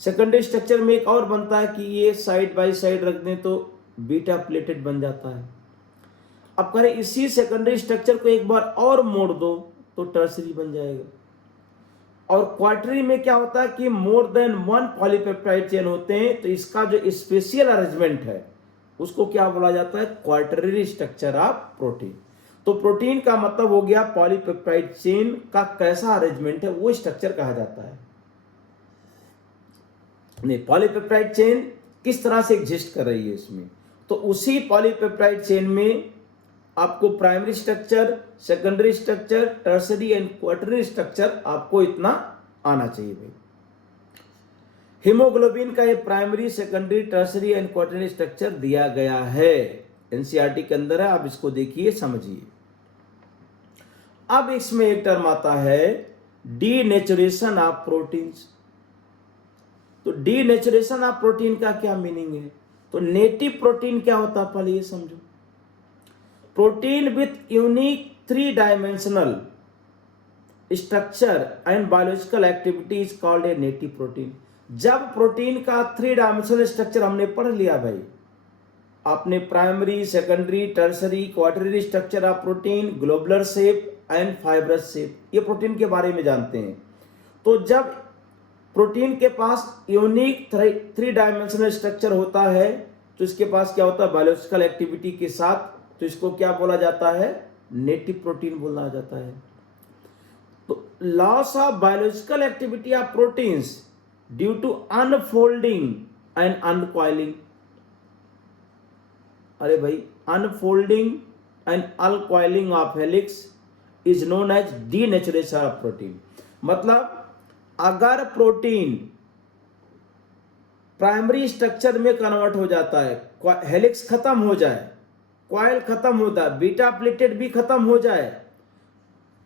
सेकेंडरी स्ट्रक्चर में एक और बनता है कि ये साइड बाय साइड रख दें तो बीटा प्लेटेड बन जाता है। अब करें इसी सेकेंडरी स्ट्रक्चर को एक बार और मोड़ दो तो टर्सरी बन जाएगा। और क्वार्टरी में क्या होता है कि more than one polypeptide chain होते हैं, तो इसका जो स्पेशियल अरेंजमेंट है उसको क्या बोला जाता है, क्वार्टररी स्ट्रक्चर ऑफ प्रोटीन। तो प्रोटीन का मतलब हो गया पॉलीपेप्टाइड चेन का कैसा अरेंजमेंट है वो स्ट्रक्चर कहा जाता है। नहीं, पॉलीपेप्टाइड चेन किस तरह से एग्जिस्ट कर रही है इसमें, तो उसी पॉलीपेप्टाइड चेन में आपको primary structure, secondary structure, tertiary and quaternary structure आपको इतना आना चाहिए भाई। हीमोग्लोबिन का ये primary, secondary, tertiary and quaternary structure दिया गया है, एनसीईआरटी के अंदर है। आप इसको देखिए, समझिए। अब इसमें एक टर्म आता है डीनेचुरेशन ऑफ प्रोटीन्स। तो डीनेचुरेशन ऑफ प्रोटीन का क्या मीनिंग है, तो नेटिव प्रोटीन क्या होता है पहले ये समझो। Protein with unique 3 dimensional structure and biological activity is called a native protein. जब प्रोटीन का 3 डायमेंशनल स्ट्रक्चर हमने पढ़ लिया भाई, आपने primary, secondary, tertiary, quaternary structure of protein, globular shape and fibrous shape, ये प्रोटीन के बारे में जानते हैं। तो जब प्रोटीन के पास यूनिक 3 डायमेंशनल स्ट्रक्चर होता है तो इसके पास क्या होता है, बायोलॉजिकल एक्टिविटी के साथ, तो इसको क्या बोला जाता है, नेटिव प्रोटीन बोला जाता है। तो loss of biological activity of proteins due to unfolding and uncoiling. अरे भाई, unfolding and uncoiling of helix is known as denaturation of protein. मतलब अगर प्रोटीन प्राइमरी स्ट्रक्चर में कन्वर्ट हो जाता है, हेलिक्स खत्म हो जाए, कॉइल खत्म होता है, बीटा प्लेटेड भी खत्म हो जाए,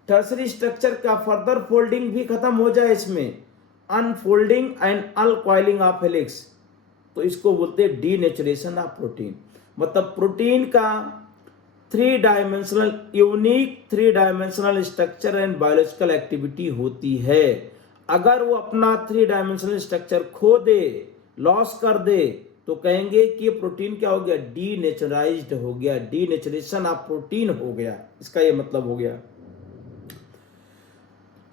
टर्सरी स्ट्रक्चर का फर्दर फोल्डिंग भी खत्म हो जाए, इसमें unfolding and uncoiling of helix, तो इसको बोलते हैं डीनेचुरेशन ऑफ प्रोटीन। मतलब प्रोटीन का 3 dimensional unique 3 dimensional structure and biological activity होती है। अगर वो अपना 3 डायमेंशनल स्ट्रक्चर खो दे, लॉस कर दे, तो कहेंगे कि ये प्रोटीन क्या हो गया, डीनेचुराइज्ड हो गया, डीनेचुरेशन ऑफ प्रोटीन हो गया, इसका ये मतलब हो गया।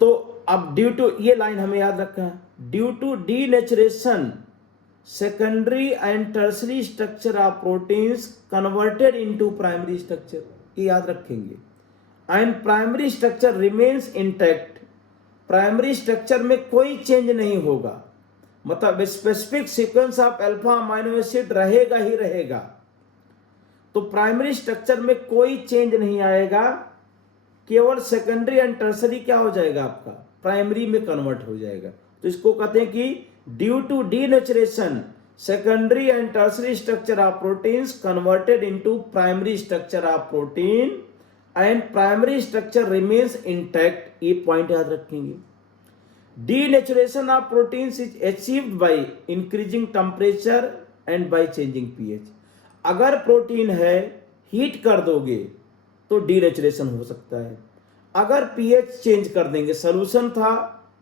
तो अब ड्यू टू, ये लाइन हमें याद रखना है, due to denaturation secondary and tertiary structure of proteins converted into primary structure, ये याद रखेंगे। And primary structure remains intact, primary structure में कोई चेंज नहीं होगा, मतलब specific sequence of alpha amino acid रहेगा ही रहेगा। तो प्राइमरी स्ट्रक्चर में कोई चेंज नहीं आएगा, केवल सेकेंडरी एंड टर्सरी क्या हो जाएगा, आपका प्राइमरी में कन्वर्ट हो जाएगा। तो इसको कहते हैं कि due to denaturation secondary and tertiary structure of proteins converted into primary structure of protein and primary structure remains intact. ये पॉइंट याद रखेंगे. Denaturation of proteins is achieved by increasing temperature and by changing pH. अगर protein है heat कर दोगे तो denaturation हो सकता है. अगर पीएच चेंज कर देंगे, सोल्यूशन था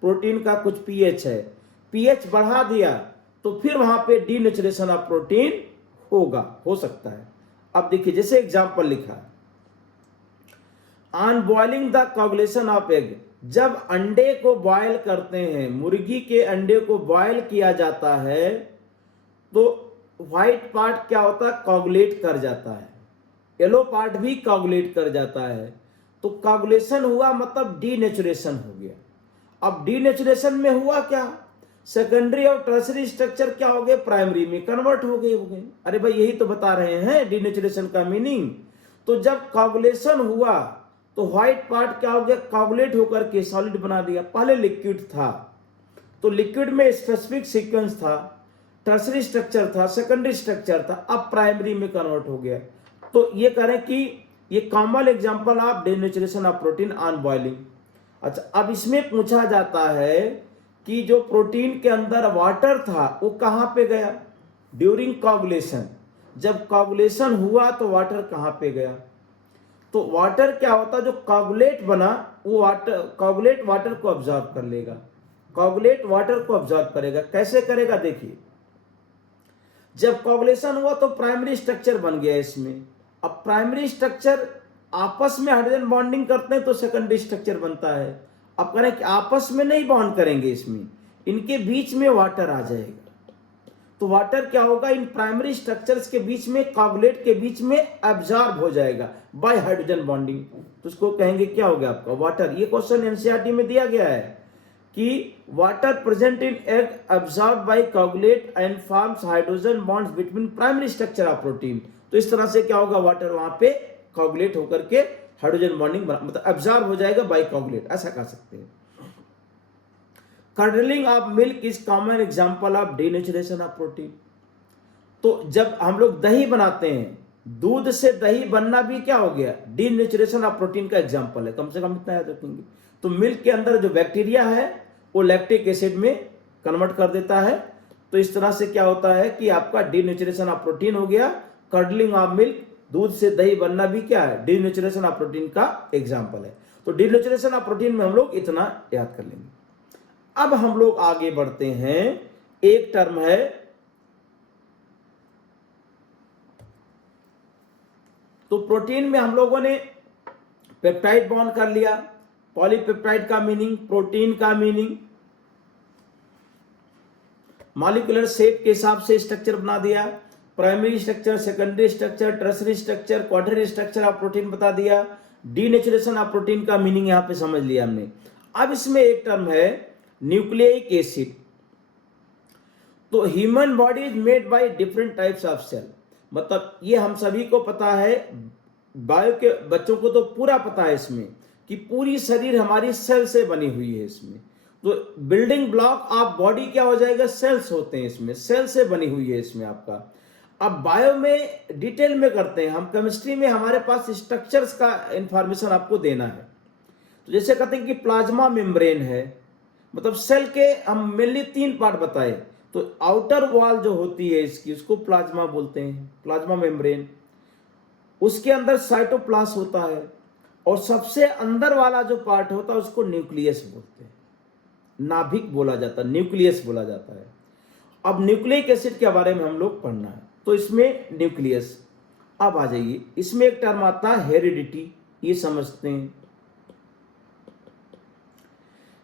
प्रोटीन का, कुछ पीएच है, पीएच बढ़ा दिया तो फिर वहां पे डीनेचुरेशन ऑफ प्रोटीन होगा, हो सकता है. अब देखिए जैसे एग्जांपल लिखा है, on boiling the coagulation of egg. जब अंडे को बॉयल करते हैं, मुर्गी के अंडे को बॉयल किया जाता है तो व्हाइट पार्ट क्या होता है, कोगुलेट कर जाता है, येलो पार्ट भी कोगुलेट कर जाता है. तो कोगुलेशन हुआ मतलब डीनेचुरेशन हो गया. अब डीनेचुरेशन में हुआ क्या, सेकेंडरी और टर्सरी स्ट्रक्चर क्या हो गए, प्राइमरी में कन्वर्ट हो गए. अरे भाई यही तो बता रहे हैं डीनेचुरेशन का मीनिंग. तो जब कोगुलेशन हुआ तो व्हाइट पार्ट क्या हो गया, कोगुलेट होकर के सॉलिड बना दिया. पहले लिक्विड था तो लिक्विड में स्पेसिफिक सीक्वेंस था, टर्सरी स्ट्रक्चर था, सेकेंडरी स्ट्रक्चर था, अब प्राइमरी में कन्वर्ट हो गया. तो ये करें कि ये common example of denaturation of protein on boiling. अच्छा, अब इसमें पूछा जाता है कि जो प्रोटीन के अंदर वाटर था वो कहां पे गया ड्यूरिंग कोगुलेशन. जब कोगुलेशन हुआ तो वाटर कहां पे गया. तो वाटर क्या होता है, जो कोगुलेट बना वो वाटर, कोगुलेट वाटर को ऑब्जर्व कर लेगा, कोगुलेट वाटर को ऑब्जर्व करेगा. कैसे करेगा देखिए, जब कोगुलेशन हुआ तो प्राइमरी स्ट्रक्चर बन गया इसमें. अब प्राइमरी स्ट्रक्चर आपस में हाइड्रोजन बॉन्डिंग करते हैं तो सेकेंडरी स्ट्रक्चर बनता है. अब करें कि आपस में नहीं बॉन्ड करेंगे, इसमें इनके बीच में वाटर आ जाएगा. तो वाटर क्या होगा, इन प्राइमरी स्ट्रक्चर्स के बीच में, कोगुलेट के बीच में एब्जॉर्ब हो जाएगा बाय हाइड्रोजन बॉन्डिंग. तो उसको कहेंगे क्या हो गया आपका वाटर. ये क्वेश्चन एनसीईआरटी में दिया गया है कि water present in egg absorb by coagulate and forms hydrogen bonds between primary structure of protein. तो इस तरह से क्या होगा, वाटर वहां पे कोगुलेट होकर के हाइड्रोजन बॉन्डिंग मतलब एब्जॉर्ब हो जाएगा बाय कोगुलेट, ऐसा कह सकते हैं. Curdling of milk is common example of denaturation of protein. तो जब हम लोग दही बनाते हैं, दूध से दही बनना भी क्या हो गया, डीनेचुरेशन ऑफ प्रोटीन का एग्जांपल है. कम से कम इतना याद रखेंगे. तो मिल्क के अंदर जो बैक्टीरिया है वो लैक्टिक एसिड में कन्वर्ट कर देता है. तो इस तरह से क्या होता है कि आपका डीनेचुरेशन ऑफ प्रोटीन हो गया. कर्डलिंग ऑफ मिल्क, दूध से दही बनना भी क्या है, डीनेचुरेशन ऑफ प्रोटीन का एग्जांपल है. तो डीनेचुरेशन ऑफ प्रोटीन में हम लोग इतना याद कर लेंगे. अब हम लोग आगे बढ़ते हैं. एक टर्म है तो प्रोटीन में हम लोगों ने पेप्टाइड बॉन्ड कर लिया. पॉलीपेप्टाइड का मीनिंग, प्रोटीन का मीनिंग, मॉलिक्यूलर शेप के हिसाब से स्ट्रक्चर बना दिया. Primary structure, secondary structure, tertiary structure, quaternary structure of protein बता दिया. डीनेचुरेशन ऑफ प्रोटीन का मीनिंग यहां पे समझ लिया हमने. अब इसमें एक टर्म है न्यूक्लिक एसिड. तो human body is made by different types of cell. मतलब ये हम सभी को पता है, बायो के बच्चों को तो पूरा पता है इसमें कि पूरी शरीर हमारी सेल से बनी हुई है. इसमें तो बिल्डिंग ब्लॉक ऑफ बॉडी क्या हो जाएगा, सेल्स होते हैं. इसमें सेल से बनी हुई है इसमें आपका. अब बायो में डिटेल में करते हैं हम, केमिस्ट्री में हमारे पास स्ट्रक्चर्स का इंफॉर्मेशन आपको देना है. तो जैसे कहते हैं कि प्लाज्मा मेम्ब्रेन है, मतलब सेल के हम मेनली 3 पार्ट बताए. तो आउटर वॉल जो होती है इसकी, उसको प्लाज्मा बोलते हैं, प्लाज्मा मेम्ब्रेन. उसके अंदर साइटोप्लाज्म होता है और सबसे अंदर वाला जो पार्ट होता है उसको न्यूक्लियस बोलते हैं, नाभिक बोला जाता है, न्यूक्लियस बोला जाता है. अब न्यूक्लिक एसिड के बारे में हम लोग पढ़ना है. तो इसमें न्यूक्लियस. अब आ जाइए, इसमें एक टर्म आता है हेरिडिटी. ये समझते हैं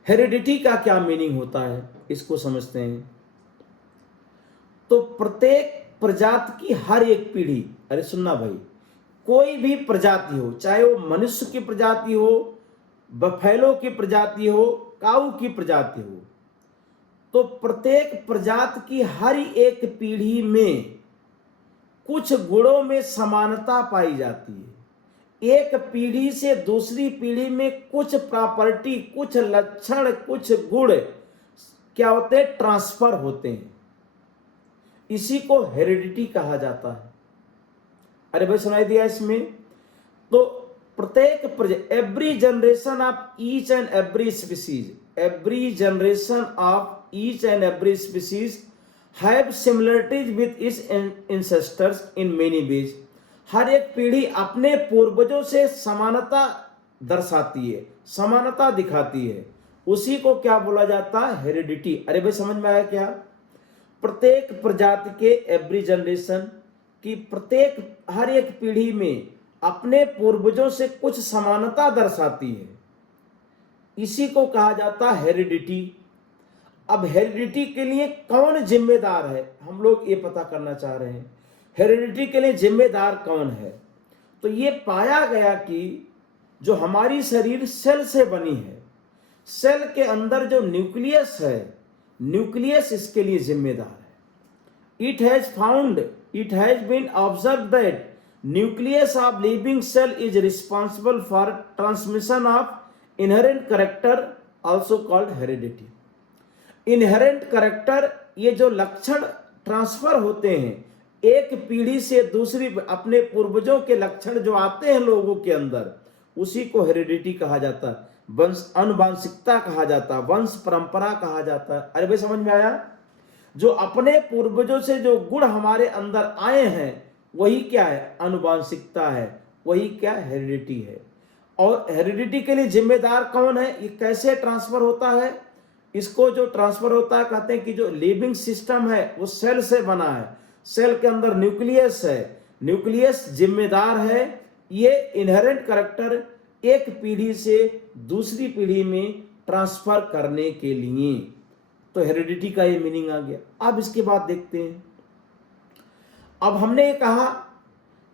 हेरिडिटी का क्या मीनिंग होता है, इसको समझते हैं. तो प्रत्येक प्रजाति की हर एक पीढ़ी, अरे सुनना भाई, कोई भी प्रजाति हो, चाहे वो मनुष्य की प्रजाति हो, बफेलो की प्रजाति हो, काऊ की प्रजाति हो, तो प्रत्येक प्रजाति की हर एक पीढ़ी में कुछ गुणों में समानता पाई जाती है. एक पीढ़ी से दूसरी पीढ़ी में कुछ प्रॉपर्टी, कुछ लक्षण, कुछ गुण क्या होते हैं, ट्रांसफर होते हैं. इसी को हेरिडिटी कहा जाता है। अरे भाई सुनाई दिया इसमें? तो प्रत्येक every generation of each and every species, every generation of each and every species have similarities with its ancestors in many ways. हर एक पीढ़ी अपने पूर्वजों से समानता दर्शाती है, समानता दिखाती है, उसी को क्या बोला जाता है? हेरिडिटी। अरे भाई समझ में आया क्या? प्रत्येक प्रजाति के एवरी जनरेशन की प्रत्येक हर एक पीढ़ी में अपने पूर्वजों से कुछ समानता दर्शाती है, इसी को कहा जाता है हेरिडिटी। अब हेरिडिटी के लिए कौन जिम्मेदार है, हम लोग ये पता करना चाह रहे हैं। हेरिडिटी के लिए जिम्मेदार कौन है? तो ये पाया गया कि जो हमारी शरीर सेल से बनी है, सेल के अंदर जो न्यूक्लियस है, न्यूक्लियस इसके लिए जिम्मेदार है। It has been observe that nucleus of living cell is responsible for transmission of inherent character also called heredity. Inherent character, ये जो लक्षण ट्रांसफर होते हैं एक पीढ़ी से दूसरी, अपने पूर्वजों के लक्षण जो आते हैं लोगों के अंदर, उसी को हेरिडिटी कहा जाता है, वंश अनुवांशिकता कहा जाता है, वंश परंपरा कहा जाता है। अरे भाई समझ में आया? जो अपने पूर्वजों से जो गुण हमारे अंदर आए हैं वही क्या है? अनुवांशिकता है, वही क्या? हेरिडिटी है। और हेरिडिटी के लिए जिम्मेदार कौन है? ये कैसे ट्रांसफर होता है? इसको जो ट्रांसफर होता है कहते हैं कि जो लिविंग सिस्टम है वो सेल से बना है, सेल के अंदर न्यूक्लियस है, न्यूक्लियस जिम्मेदार है ये इनहेरेंट कैरेक्टर एक पीढ़ी से दूसरी पीढ़ी में ट्रांसफर करने के लिए। तो हेरिडिटी का ये मीनिंग आ गया। अब इसके बाद देखते हैं, अब हमने ये कहा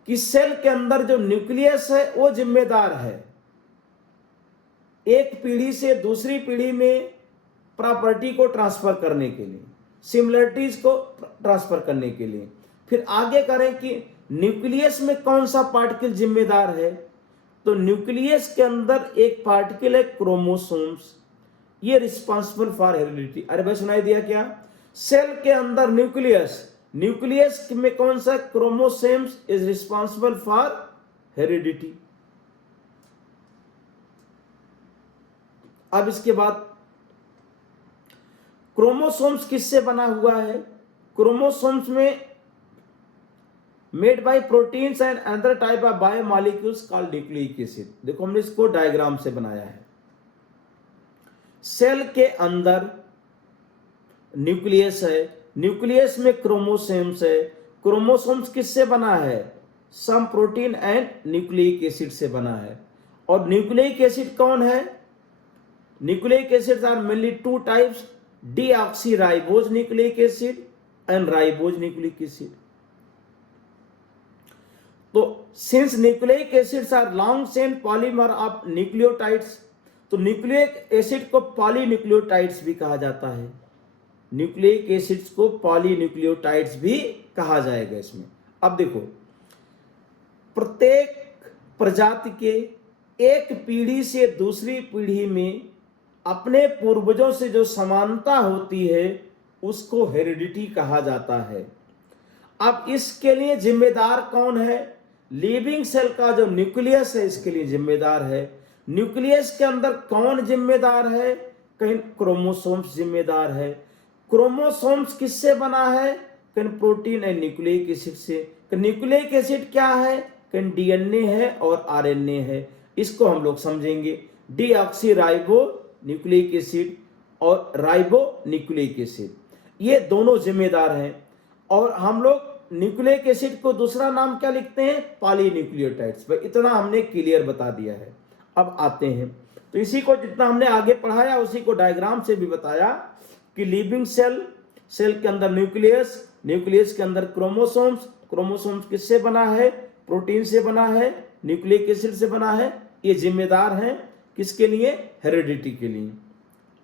कि सेल के अंदर जो न्यूक्लियस है वो जिम्मेदार है एक पीढ़ी से दूसरी पीढ़ी में प्रॉपर्टी को ट्रांसफर करने के लिए, सिमिलरिटीज को ट्रांसफर करने के लिए। फिर आगे करें कि न्यूक्लियस में कौन सा पार्टिकल जिम्मेदार है? तो न्यूक्लियस के अंदर एक पार्टिकल है क्रोमोसोम्स, ये रिस्पॉन्सिबल फॉर हेरिडिटी। अरे भाई सुनाई दिया क्या? सेल के अंदर न्यूक्लियस, न्यूक्लियस में कौन सा? Chromosomes is responsible for heredity. अब इसके बाद क्रोमोसोम्स किससे बना हुआ है? क्रोमोसोम्स में made by proteins and other type of biomolecules called nucleic acid. देखो हमने इसको डायग्राम से बनाया है। सेल के अंदर न्यूक्लियस है, न्यूक्लियस में क्रोमोसोम्स है, क्रोमोसोम्स किससे बना है? Some protein and nucleic acid से बना है। और न्यूक्लिक एसिड कौन है? Nucleic acids are mainly two types, deoxyribose nucleic acid and ribose nucleic acid. तो since nucleic acids are long chain polymer of nucleotides, तो न्यूक्लिक एसिड को polynucleotides भी कहा जाता है। न्यूक्लिक एसिड्स को पॉलीन्यूक्लियोटाइड्स भी कहा जाएगा इसमें। अब देखो, प्रत्येक प्रजाति के एक पीढ़ी से दूसरी पीढ़ी में अपने पूर्वजों से जो समानता होती है उसको हेरिडिटी कहा जाता है। अब इसके लिए जिम्मेदार कौन है? लिविंग सेल का जो न्यूक्लियस है इसके लिए जिम्मेदार है। न्यूक्लियस के अंदर कौन जिम्मेदार है? कहीं क्रोमोसोम्स जिम्मेदार है। क्रोमोसोम्स किससे बना है? कहीं प्रोटीन एंड न्यूक्लिक एसिड से। न्यूक्लिक एसिड क्या है? कहीं डीएनए है और आरएनए है। इसको हम लोग समझेंगे। डीऑक्सीराइबो न्यूक्लिक एसिड और राइबो न्यूक्लिक एसिड, ये दोनों जिम्मेदार हैं। और हम लोग न्यूक्लिक एसिड को दूसरा नाम क्या लिखते हैं? पॉलीन्यूक्लियोटाइड्स। भाई इतना हमने क्लियर बता दिया है। अब आते हैं, तो इसी को जितना हमने आगे पढ़ाया उसी को डायग्राम से भी बताया कि लिविंग सेल, सेल के अंदर न्यूक्लियस, न्यूक्लियस के अंदर क्रोमोसोम्स, क्रोमोसोम्स किससे बना है? प्रोटीन से बना है, न्यूक्लिक एसिड से बना है। ये जिम्मेदार हैं किसके लिए? हेरिडिटी के लिए।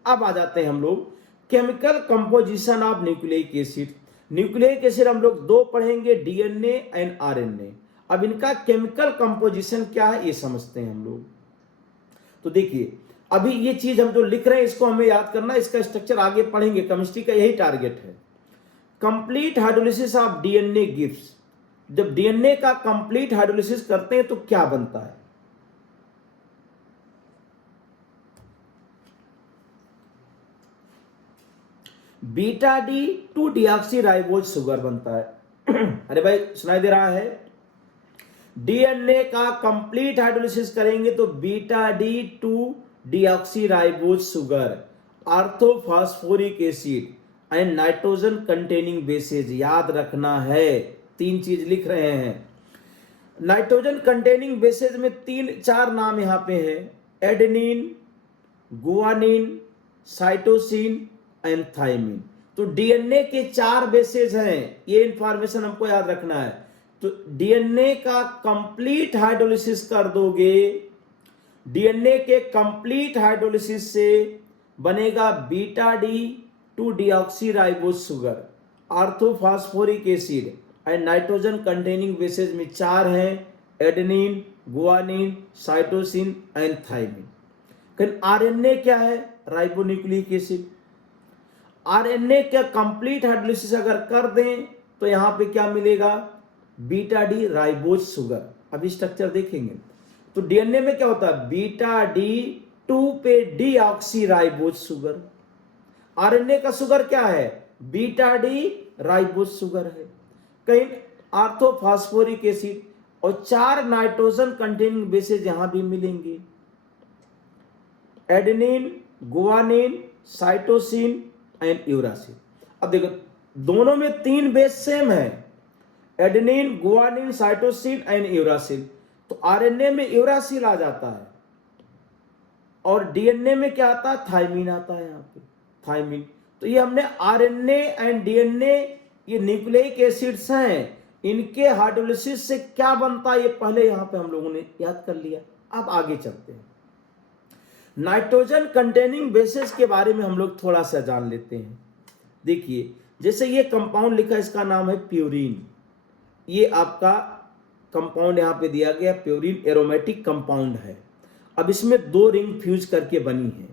अब आ जाते हैं हम लोग chemical composition of nucleic acid. Nucleic acid हम लोग दो पढ़ेंगे, डीएनए एंड आरएनए। अब इनका केमिकल कंपोजिशन क्या है ये समझते हैं हम लोग। तो देखिए, अभी ये चीज हम जो लिख रहे हैं इसको हमें याद करना, इसका स्ट्रक्चर आगे पढ़ेंगे, केमिस्ट्री का यही टारगेट है। Complete hydrolysis of DNA gives, जब डीएनए का कंप्लीट हाइड्रोलिसिस करते हैं तो क्या बनता है? Beta D 2 deoxy ribose sugar बनता है। अरे भाई सुनाई दे रहा है? डीएनए का कंप्लीट हाइड्रोलिसिस करेंगे तो beta D 2 deoxy ribose sugar, orthophosphoric acid and nitrogen containing bases, याद रखना है, 3 चीज लिख रहे हैं। नाइट्रोजन कंटेनिंग बेसेज में 4 नाम यहां पे है, adenine, guanine, cytosine and thymine. तो डीएनए के 4 बेसेज हैं, ये इंफॉर्मेशन हमको याद रखना है। तो डीएनए का कंप्लीट हाइड्रोलिसिस कर दोगे, डीएनए के कंप्लीट हाइड्रोलिसिस से बनेगा beta D 2 deoxy ribose sugar, orthophosphoric acid and nitrogen containing bases में 4 हैं, adenine, guanine, cytosine and thymine. लेकिन आरएनए क्या है? Ribonucleic acid. आरएनए का कंप्लीट हाइड्रोलिसिस अगर कर दें तो यहां पे क्या मिलेगा? Beta D ribose sugar. अभी स्ट्रक्चर देखेंगे तो डीएनए में क्या होता है? बीटा डी 2 पे डीऑक्सी राइबोज शुगर। आरएनए का शुगर क्या है? बीटा डी राइबोज शुगर है। कहीं आर्थोफॉस्फोरिक एसिड और 4 नाइट्रोजन कंटेनिंग बेसेज यहां भी मिलेंगे, adenine, guanine, cytosine and uracil. अब देखो दोनों में 3 बेस सेम है, adenine, guanine, cytosine and uracil. तो आरएनए में यूरासिल आ जाता है और डीएनए में क्या आता है? थाइमिन आता है, यहाँ पे थाइमिन। तो ये हमने आरएनए एंड डीएनए, ये न्यूक्लिक एसिड्स हैं, इनके हाइड्रोलिसिस से क्या बनता है ये पहले यहां पे हम लोगों ने याद कर लिया। अब आगे चलते हैं, नाइट्रोजन कंटेनिंग बेसेस के बारे में हम लोग थोड़ा सा जान लेते हैं। देखिए जैसे ये कंपाउंड लिखा है, इसका नाम है प्यूरिन। ये आपका कंपाउंड यहाँ पे दिया गया, प्यूरिन एरोमेटिक कंपाउंड है। अब इसमें 2 रिंग फ्यूज करके बनी है,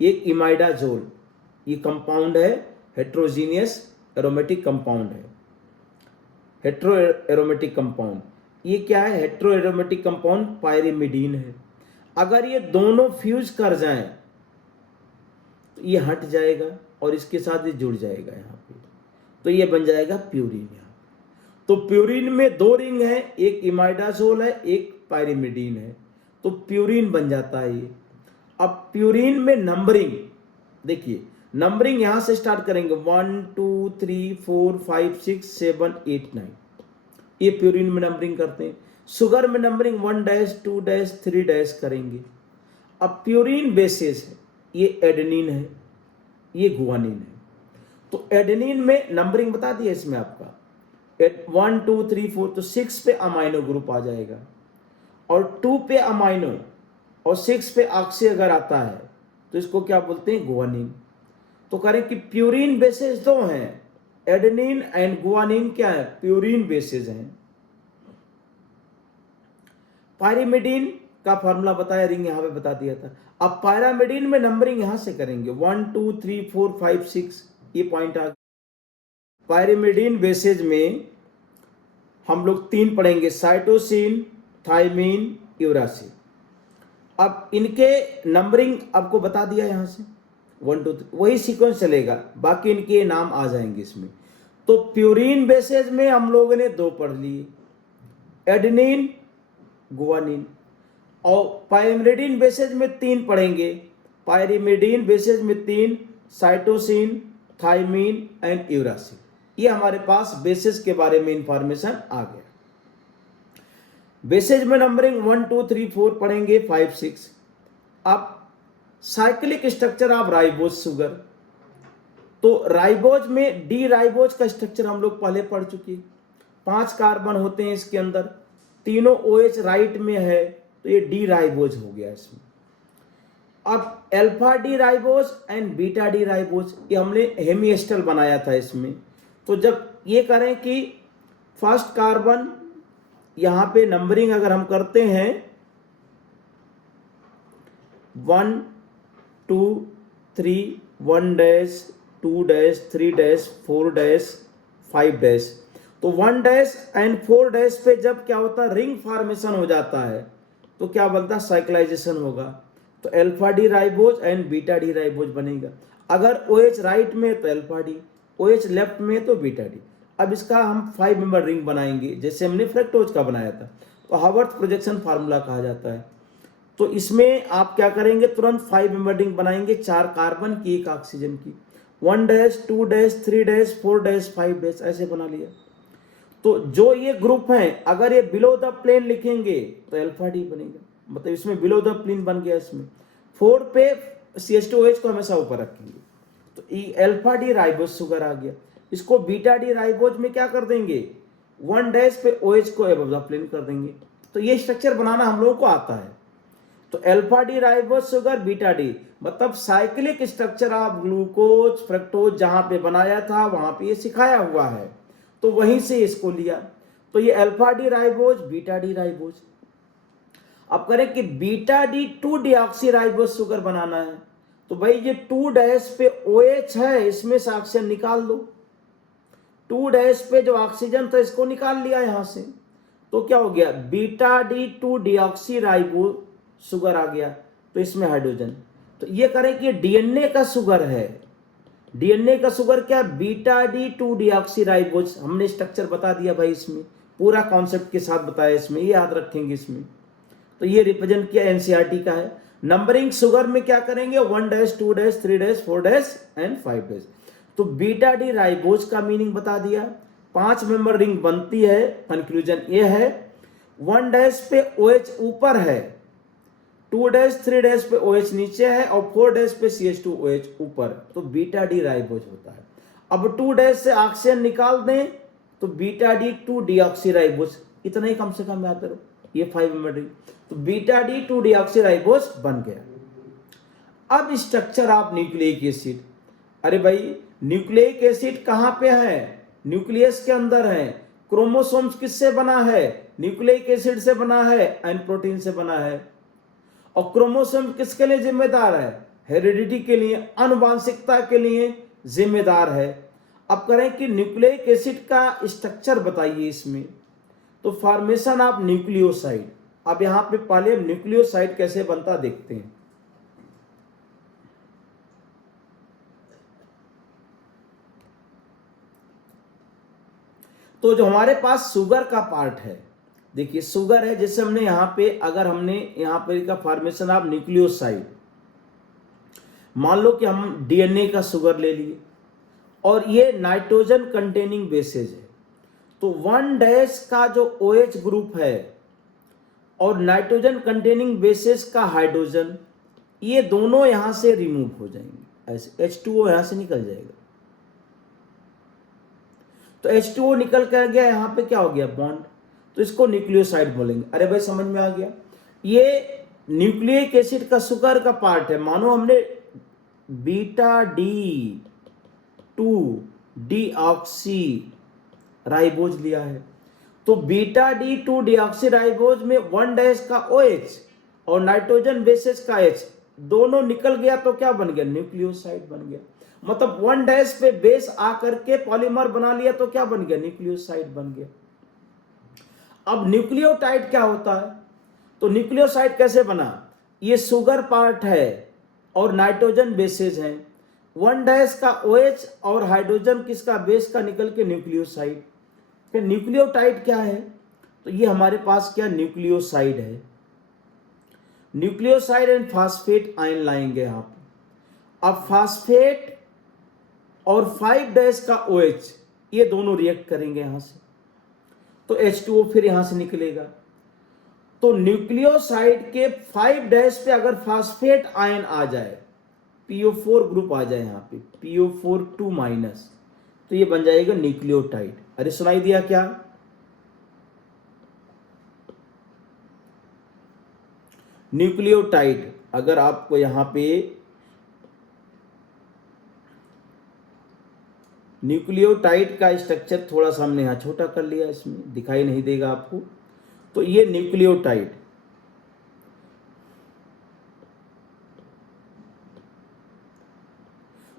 एक इमाइडाजोल, ये कंपाउंड है हेट्रोजीनियस एरोमेटिक कंपाउंड है, हेट्रो एरोमेटिक कंपाउंड। ये क्या है? हेट्रो एरोमेटिक कंपाउंड पायरिमिडीन है। अगर ये दोनों फ्यूज कर जाएं तो ये हट जाएगा और इसके साथ ये जुड़ जाएगा यहाँ पे, तो ये बन जाएगा प्यूरिन। यहाँ तो प्यूरिन में 2 रिंग है, एक इमाइडाजोल है, एक पायरिमिडीन है, तो प्यूरिन बन जाता है ये। अब प्यूरिन में नंबरिंग देखिए, नंबरिंग यहां से स्टार्ट करेंगे 1 2 3 4 5 6 7 8 9, ये प्यूरिन में नंबरिंग करते हैं। शुगर में नंबरिंग 1 डैश 2 डैश 3 डैश करेंगे। अब प्यूरिन बेसिस है, ये एडेनिन है, ये गुआनिन है। तो एडेनिन में नंबरिंग बता दिया इसमें आपका 1 2 3 4, तो 6 पे अमाइनो ग्रुप आ जाएगा, और 2 पे अमाइनो और 6 पे ऑक्सी अगर आता है तो इसको क्या बोलते हैं? गुआनिन। तो करें कि प्यूरिन बेसिस 2 हैं, एडेनिन एंड गुआनिन क्या है? प्यूरिन बेसिस हैं। पायरिमिडीन का फॉर्मूला बताया, रिंग यहां पे बता दिया था। अब पायरामिडीन में नंबरिंग यहां से करेंगे 1 2 3 4 5 6, ये पॉइंट आ गया। पायरिमिडीन बेसिस में हम लोग 3 पढ़ेंगे, साइटोसिन, थाइमिन, यूरासिल। अब इनके नंबरिंग आपको बता दिया यहां से 1 2 3, वही सीक्वेंस चलेगा, बाकी इनके नाम आ जाएंगे इसमें। तो प्यूरिन बेसिस में हम लोगों ने 2 पढ़ लिए, एडेनिन, गुआनिन, और पायरिमिडीन बेसिस में 3 पढ़ेंगे, पायरिमिडीन बेसिस में 3, साइटोसिन, थाइमिन एंड यूरासिल। ये हमारे पास बेसिस के बारे में इंफॉर्मेशन आ गया। बेसिस में नंबरिंग 1 2 3 4 पढ़ेंगे, 5 6। अब cyclic structure of ribose sugar, तो राइबोज में डी राइबोज का स्ट्रक्चर हम लोग पहले पढ़ चुके। 5 कार्बन होते हैं इसके अंदर, तीनों OH राइट में है, तो ये डी राइबोज हो गया इसमें। अब alpha D ribose and beta D ribose, ये हमने हेमिएस्टर बनाया था इसमें। तो जब ये करें कि फर्स्ट कार्बन यहां पे नंबरिंग अगर हम करते हैं 1 2 3 1 dash 2 dash 3 dash 4 dash 5 dash. तो 1 डैश पे जब क्या होता है, रिंग फॉर्मेशन हो जाता है, तो क्या बनता है, साइक्लाइजेशन होगा। तो alpha D ribose and beta D ribose बनेगा। अगर OH राइट में तो अल्फा डी, OH लेफ्ट में तो बीटा डी। अब इसका हम 5 मेंबर रिंग बनाएंगे, जैसे हमने फ्रक्टोज का बनाया था, तो हावर्थ प्रोजेक्शन फार्मूला कहा जाता है। तो इसमें आप क्या करेंगे, तुरंत 5 मेंबर रिंग बनाएंगे, 4 कार्बन की, 1 ऑक्सीजन की। 1 dash, 2 dash, 3 dash, 4 dash, 5 dash, ऐसे बना लिया। तो जो ये ग्रुप है, अगर ये बिलो द प्लेन लिखेंगे तो अल्फा डी बनेगा, मतलब इसमें बिलो द प्लेन बन गया। इसमें 4 पे CH2OH को हमेशा ऊपर रखेंगे, तो ये अल्फा डी राइबोज शुगर आ गया। इसको बीटा डी राइबोज में क्या कर देंगे, 1 डैश पे OH को एबव द प्लेन कर देंगे। तो ये स्ट्रक्चर बनाना हम लोगों को आता है। तो alpha D ribose sugar, beta D, मतलब cyclic structure of glucose fructose जहां पे बनाया था वहां पे ये सिखाया हुआ है, तो वहीं से इसको लिया। तो ये alpha D ribose, beta D ribose. अब करें कि beta D 2 deoxy ribose sugar बनाना है, तो भाई ये 2 डैश पे OH है, इसमें से ऑक्सीजन निकाल दो। 2 डैश पे जो ऑक्सीजन था इसको निकाल लिया यहां से, तो क्या हो गया, beta D 2 deoxy ribose sugar आ गया। तो इसमें हाइड्रोजन। तो ये करें कि DNA का शुगर है, DNA का शुगर क्या, बीटा डी 2 डीऑक्सी राइबोज। हमने स्ट्रक्चर बता दिया भाई, इसमें पूरा कॉन्सेप्ट के साथ बताया, इसमें ये याद रखेंगे इसमें। तो ये रिप्रेजेंट किया, NCERT का है। नंबरिंग शुगर में क्या करेंगे, 1 dash, 2 dash, 3 dash, 4 dash and 5 dash. तो बीटा डी राइबोज का मीनिंग बता दिया। 5 मेंबर रिंग बनती है, कंक्लूजन ये है। 1 डैश पे OH ऊपर है, 2 डैश, 3 डैश पे OH नीचे है, और 4 डैश पे CH2OH ऊपर, तो बीटा डी राइबोज होता है। अब 2 डैश से ऑक्सीजन निकाल दें तो बीटा डी 2 डीऑक्सी राइबोज, इतना ही कम से कम याद करो, ये 5 मेंबर रिंग। तो बीटा डी 2 डीऑक्सी राइबोज बन गया। अब स्ट्रक्चर ऑफ न्यूक्लिक एसिड, अरे भाई न्यूक्लिक एसिड कहां पे है, न्यूक्लियस के अंदर है। क्रोमोसोम्स किससे बना है, न्यूक्लिक एसिड से बना है, एंड प्रोटीन से बना है। और क्रोमोसोम किसके लिए जिम्मेदार है, हेरिडिटी के लिए, आनुवांशिकता के लिए जिम्मेदार है। अब करें कि न्यूक्लिक एसिड का स्ट्रक्चर बताइए इसमें, तो फॉर्मेशन ऑफ न्यूक्लियोसाइड। अब यहां पे पहले न्यूक्लियोसाइड कैसे बनता देखते हैं। तो जो हमारे पास शुगर का पार्ट है, देखिए शुगर है, जैसे हमने यहां पे, अगर हमने यहां पे का फॉर्मेशन ऑफ न्यूक्लियोसाइड, मान लो कि हम DNA का शुगर ले लिए, और ये नाइट्रोजन कंटेनिंग बेसेज है, तो 1 डैश का जो OH ग्रुप है और नाइट्रोजन कंटेनिंग बेसेस का हाइड्रोजन, ये दोनों यहां से रिमूव हो जाएंगे, ऐसे H2O यहां से निकल जाएगा। तो H2O निकल कर गया, यहां पे क्या हो गया, बॉन्ड, तो इसको न्यूक्लियोसाइड बोलेंगे। अरे भाई समझ में आ गया, ये न्यूक्लिक एसिड का शुगर का पार्ट है। मानो हमने बीटा डी 2 डीऑक्सी राइबोज लिया है, तो बीटा डी 2 डीऑक्सी राइबोज में 1 डैश का OH और नाइट्रोजन बेसेस का H दोनों निकल गया, तो क्या बन गया, न्यूक्लियोसाइड बन गया। मतलब 1 डैश पे बेस आकर के पॉलीमर बना लिया, तो क्या बन गया, न्यूक्लियोसाइड बन गया। अब न्यूक्लियोटाइड क्या होता है, तो न्यूक्लियोसाइड कैसे बना, ये शुगर पार्ट है और नाइट्रोजन बेसेज हैं, 1 डैश का OH और हाइड्रोजन किसका, बेस का, निकल के न्यूक्लियोसाइड। फिर न्यूक्लियोटाइड क्या है, तो ये हमारे पास क्या, न्यूक्लियोसाइड है। न्यूक्लियोसाइड एंड फास्फेट आयन लाएंगे यहां पर। अब फास्फेट और 5 डैश का OH, ये दोनों रिएक्ट करेंगे यहां से, तो H2O फिर यहां से निकलेगा। तो न्यूक्लियोसाइड के 5 डैश पे अगर फास्फेट आयन आ जाए, PO4 ग्रुप आ जाए यहां पे, PO4 2-, तो ये बन जाएगा न्यूक्लियोटाइड। अरे सुनाई दिया क्या, न्यूक्लियोटाइड। अगर आपको यहां पे न्यूक्लियोटाइड का स्ट्रक्चर थोड़ा सा हमने यहां छोटा कर लिया, इसमें दिखाई नहीं देगा आपको, तो ये न्यूक्लियोटाइड।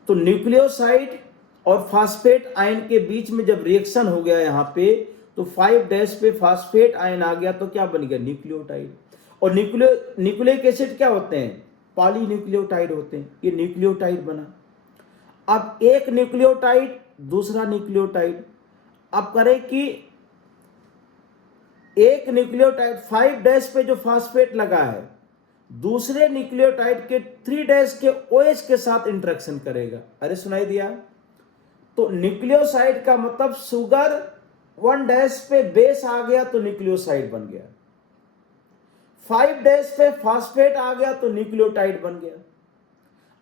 तो न्यूक्लियोसाइड और फास्फेट आयन के बीच में जब रिएक्शन हो गया यहाँ पे, तो 5' पे फास्फेट आयन आ गया, तो क्या बन गया? न्यूक्लियोटाइड। और न्यूक्लिक एसिड क्या होते हैं? पॉलीन्यूक्लियोटाइड होते हैं। ये न्यूक्लियोटाइड बना। अब एक न्यूक्लियोटाइड, दूसरा न्यूक्लियोटाइड। अब करें कि एक न्यूक्लियोटाइड 5' पे जो फास्फेट लगा है, दूसरे न्यूक्लियोटाइड के 3' के OH के साथ इंटरेक्शन करेगा। अरे सुनाई दिया? तो न्यूक्लियोसाइड का मतलब शुगर 1' पे बेस आ गया तो न्यूक्लियोसाइड बन गया, 5' पे फास्फेट आ गया तो न्यूक्लियोटाइड बन गया।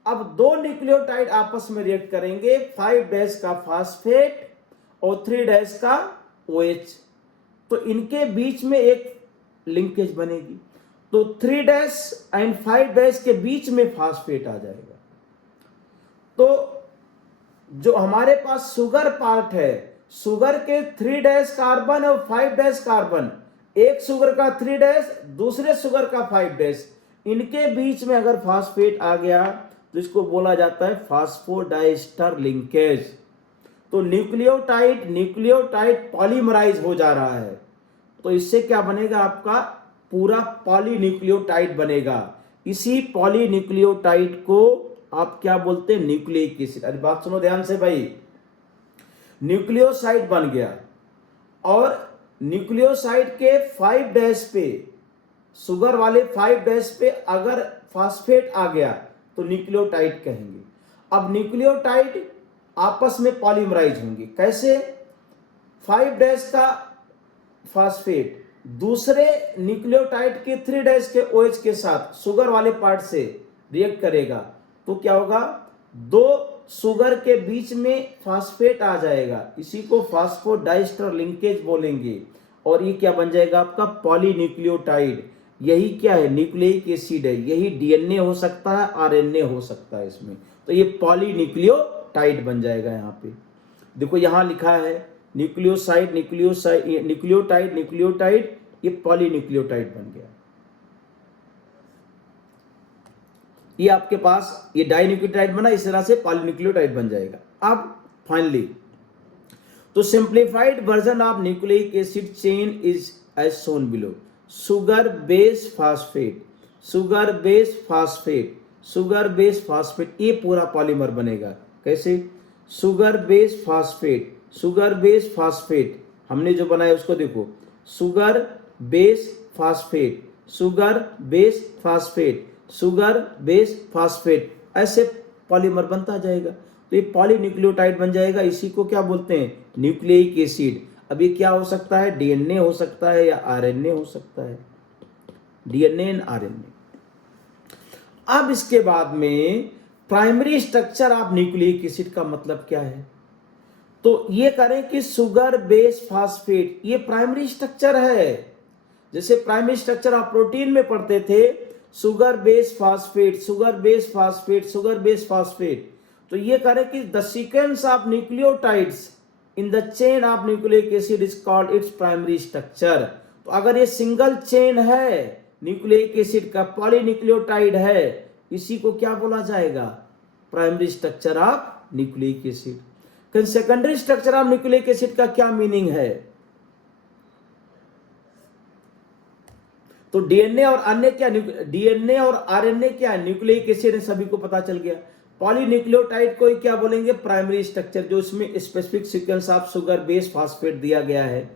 अब दो न्यूक्लियोटाइड आपस में रिएक्ट करेंगे, 5' का फास्फेट और 3' का OH, तो इनके बीच में एक लिंकेज बनेगी, तो 3' एंड 5' के बीच में फास्फेट आ जाएगा। तो जो हमारे पास शुगर पार्ट है, शुगर के 3' कार्बन और 5' कार्बन, एक शुगर का 3', दूसरे शुगर का 5', इनके बीच में अगर फास्फेट आ गया तो इसको बोला जाता है फास्फोडाइस्टर लिंकेज। तो न्यूक्लियोटाइड पॉलीमराइज हो जा रहा है, तो इससे क्या बनेगा? आपका पूरा पॉलीन्यूक्लियोटाइड बनेगा। इसी पॉलीन्यूक्लियोटाइड को आप क्या बोलते हैं? Nucleic acid. अरे बात सुनो ध्यान से भाई, न्यूक्लियोसाइड बन गया और न्यूक्लियोसाइड के 5' पे, शुगर वाले 5' पे अगर फास्फेट आ गया तो न्यूक्लियोटाइड कहेंगे। अब न्यूक्लियोटाइड आपस में पॉलीमराइज होंगे। कैसे? 5' का फास्फेट दूसरे न्यूक्लियोटाइड के 3' के OH के साथ शुगर वाले पार्ट से रिएक्ट करेगा, तो क्या होगा? दो शुगर के बीच में फास्फेट आ जाएगा, इसी को फास्फोडाइस्टर लिंकेज बोलेंगे, और ये क्या बन जाएगा? आपका पॉलीन्यूक्लियोटाइड। यही क्या है? न्यूक्लिक एसिड है। यही DNA हो सकता है, RNA हो सकता है इसमें, तो ये पॉलीन्यूक्लियोटाइड बन जाएगा। यहाँ पे देखो, यहाँ लिखा है न्यूक्लियोटाइड, ये पॉलीन्यूक्लियोटाइड बन गया। ये आपके पास ये डाइन्यूक्लियोटाइड बना, इस तरह से पॉलीन्यूक्लियोटाइड बन जाएगा। अब फाइनली, तो simplified version of nucleic acid chain is as shown below. Sugar base phosphate, sugar base phosphate, sugar base phosphate, ये पूरा पॉलीमर बनेगा। कैसे? Sugar base phosphate, sugar base phosphate, हमने जो बनाया उसको देखो, sugar base phosphate, sugar base phosphate, sugar base phosphate, ऐसे पॉलीमर बनता जाएगा, तो ये पॉलीन्यूक्लियोटाइड बन जाएगा। इसी को क्या बोलते हैं? Nucleic acid. अब ये क्या हो सकता है? DNA हो सकता है या RNA हो सकता है, DNA एंड RNA। अब इसके बाद में primary structure of nucleic acid का मतलब क्या है? तो ये करें कि शुगर बेस फास्फेट, ये प्राइमरी स्ट्रक्चर है। जैसे प्राइमरी स्ट्रक्चर आप प्रोटीन में पढ़ते थे, sugar base phosphate, sugar base phosphate, sugar base phosphate, तो ये करें कि the sequence of nucleotides in the chain of nucleic acid is called its primary structure. तो अगर ये सिंगल चेन है न्यूक्लिक एसिड का, पॉलीन्यूक्लियोटाइड है, इसी को क्या बोला जाएगा? Primary structure of nucleic acid. Secondary structure of nucleic acid का क्या मीनिंग है? तो DNA और अन्य क्या, DNA और RNA क्या है? न्यूक्लिक एसिड है, सभी को पता चल गया। पॉलीन्यूक्लियोटाइड को क्या बोलेंगे? प्राइमरी स्ट्रक्चर, जो इसमें specific sequence of sugar base phosphate दिया गया है।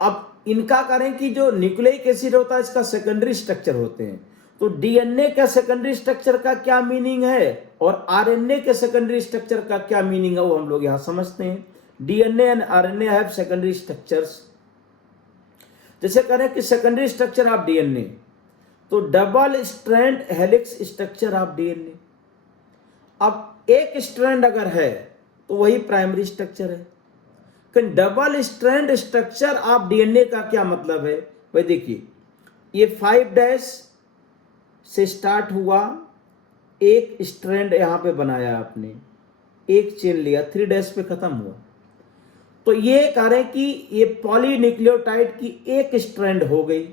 अब इनका करें कि जो न्यूक्लिक एसिड होता है इसका सेकेंडरी स्ट्रक्चर होते हैं, तो DNA का सेकेंडरी स्ट्रक्चर का क्या मीनिंग है और RNA के सेकेंडरी स्ट्रक्चर का क्या मीनिंग है, वो हम लोग यहां समझते हैं। DNA and RNA have secondary structures. जैसे करें कि सेकेंडरी स्ट्रक्चर ऑफ DNA, तो double strand helix structure of DNA। अब एक स्ट्रैंड अगर है तो वही प्राइमरी स्ट्रक्चर है। Double strand structure of DNA का क्या मतलब है? भाई देखिए, ये 5' से स्टार्ट हुआ, एक स्ट्रैंड यहां पे बनाया आपने, एक चेन लिया, 3' पे खत्म हुआ, तो ये कह रहे हैं कि ये पॉलीन्यूक्लियोटाइड की एक स्ट्रैंड हो गई।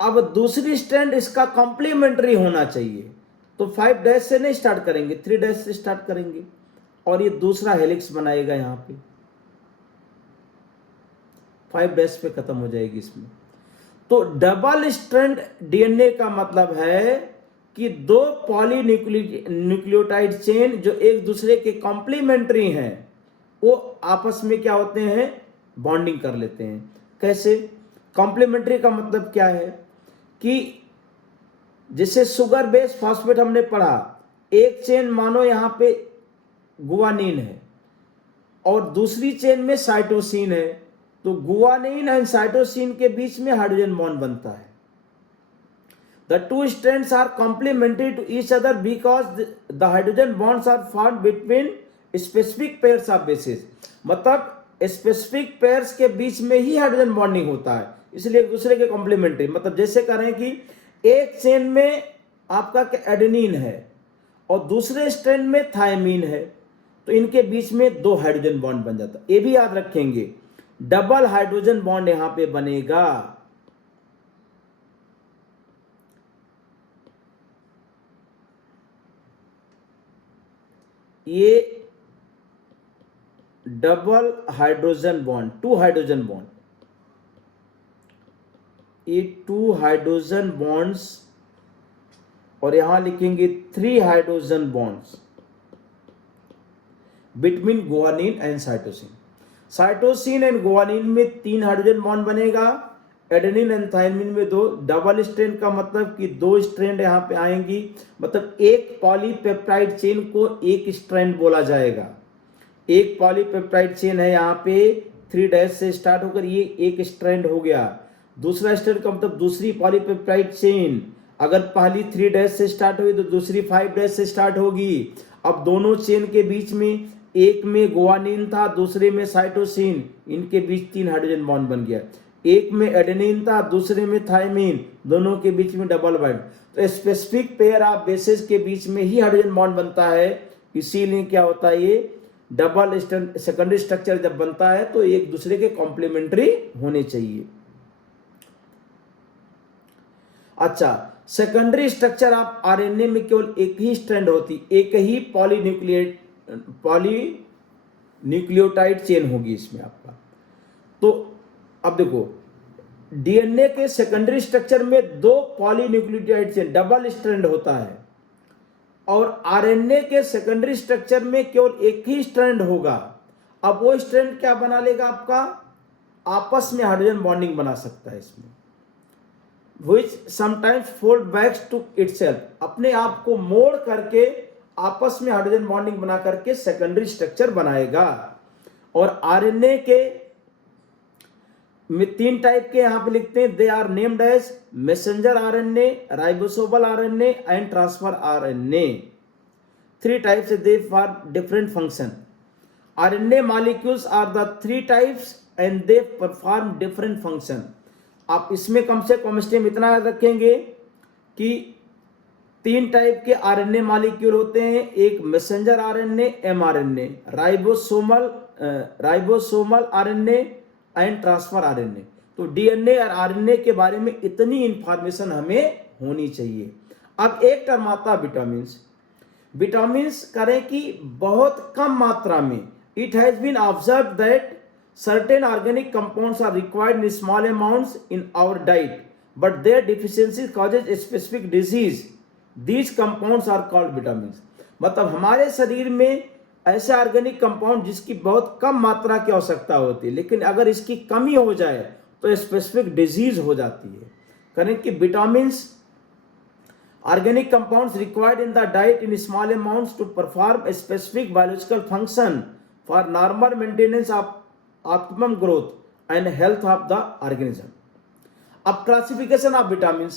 अब दूसरी स्ट्रैंड इसका कॉम्प्लीमेंट्री होना चाहिए, तो 5' से नहीं स्टार्ट करेंगे, 3' से स्टार्ट करेंगे। और ये दूसरा हेलिक्स बनाएगा यहाँ पे, 5' पे खत्म हो जाएगी इसमें। तो डबल स्ट्रैंड डीएनए का मतलब है कि दो पॉलीन्यूक्लियोटाइड चेन जो एक दूसरे के कॉम्प्लीमेंट्री हैं वो आपस में क्या होते हैं, बॉन्डिंग कर लेते हैं। कैसे? कॉम्प्लीमेंट्री का मतलब क्या है कि जैसे शुगर बेस फॉस्फेट हमने पढ़ा, एक चेन मानो यहां पे गुआनिन है और दूसरी चेन में साइटोसिन है, तो गुआनिन एंड साइटोसिन के बीच में हाइड्रोजन बॉन्ड बनता है। The two strands are complementary to each other because the hydrogen bonds are formed between specific pairs of bases। मतलब स्पेसिफिक पेयर्स के बीच में ही हाइड्रोजन बॉन्डिंग होता है, इसलिए एक दूसरे के कॉम्प्लीमेंट्री। मतलब जैसे करें कि एक चेन में आपका एडेनिन है और दूसरे स्ट्रैंड में थायमीन है, तो इनके बीच में दो हाइड्रोजन बॉन्ड बन जाता है। ये भी याद रखेंगे, डबल हाइड्रोजन बॉन्ड यहां पे बनेगा। ये double hydrogen bond, 2 hydrogen bond, ये 2 हाइड्रोजन बॉन्ड्स और यहां लिखेंगे 3 hydrogen bonds between guanine and cytosine. Cytosine and guanine में 3 हाइड्रोजन बॉन्ड बनेगा, एडेनिन एंड थायमिन में 2। डबल स्ट्रैंड का मतलब कि 2 स्ट्रैंड यहां पे आएंगी, मतलब एक पॉलीपेप्टाइड चेन को एक स्ट्रैंड बोला जाएगा। एक पॉलीपेप्टाइड चेन है यहाँ पे 3' से स्टार्ट होकर ये एक स्ट्रैंड हो गया। दूसरा स्ट्रैंड का मतलब दूसरी पॉलीपेप्टाइड चेन, अगर पहली 3' से स्टार्ट हुई तो दूसरी 5' से स्टार्ट होगी। अब दोनों चेन के बीच में एक में गुआनिन था, दूसरे में साइटोसिन, इनके बीच 3 हाइड्रोजन बॉन्ड बन गया। एक में एडेनिन था, दूसरे में थायमीन, दोनों के बीच में डबल बॉन्ड। तो स्पेसिफिक पेयर ऑफ बेसेस के बीच में ही हाइड्रोजन बॉन्ड बनता है, इसीलिए क्या होता है, ये डबल सेकेंडरी स्ट्रक्चर जब बनता है तो एक दूसरे के कॉम्प्लीमेंट्री होने चाहिए। अच्छा, सेकेंडरी स्ट्रक्चर ऑफ आरएनए में केवल एक ही स्ट्रैंड होती, एक ही पॉलीन्यूक्लियोटाइड चेन होगी इसमें आपका। तो अब देखो, डीएनए के सेकेंडरी स्ट्रक्चर में 2 पॉलीन्यूक्लियोटाइड चेन, डबल स्ट्रैंड होता है, और आरएनए के सेकेंडरी स्ट्रक्चर में केवल एक ही स्ट्रैंड होगा। अब वो स्ट्रैंड क्या बना लेगा आपका, आपस में हाइड्रोजन बॉन्डिंग बना सकता है इसमें, which sometimes fold back to itself, अपने आप को मोड़ करके आपस में हाइड्रोजन बॉन्डिंग बना करके सेकेंडरी स्ट्रक्चर बनाएगा। और आरएनए के में 3 टाइप के यहां पे लिखते हैं, they are named as messenger RNA, ribosomal RNA and transfer RNA. 3 types they for different function. RNA molecules are the 3 types and they perform different function. आप इसमें कम से कम स्टेम इतना याद रखेंगे कि 3 टाइप के आरएनए मॉलिक्यूल होते हैं, एक messenger RNA, mRNA, ribosomal RNA and transfer RNA. तो डीएनए और आरएनए के बारे में इतनी इंफॉर्मेशन हमें होनी चाहिए। अब एक टर्म आता विटामिन। विटामिन करें कि बहुत कम मात्रा में, it has been observe that certain organic compounds are required in small amounts in our diet, but their deficiency causes a specific disease. These compounds are called vitamins। मतलब हमारे शरीर में ऐसे ऑर्गेनिक कंपाउंड जिसकी बहुत कम मात्रा की आवश्यकता होती है, लेकिन अगर इसकी कमी हो जाए तो स्पेसिफिक डिजीज हो जाती है। करें कि vitamin organic compounds required in the diet in small amounts to perform a specific biological function for normal maintenance of optimum growth and health of the organism। अब क्लासिफिकेशन ऑफ विटामिन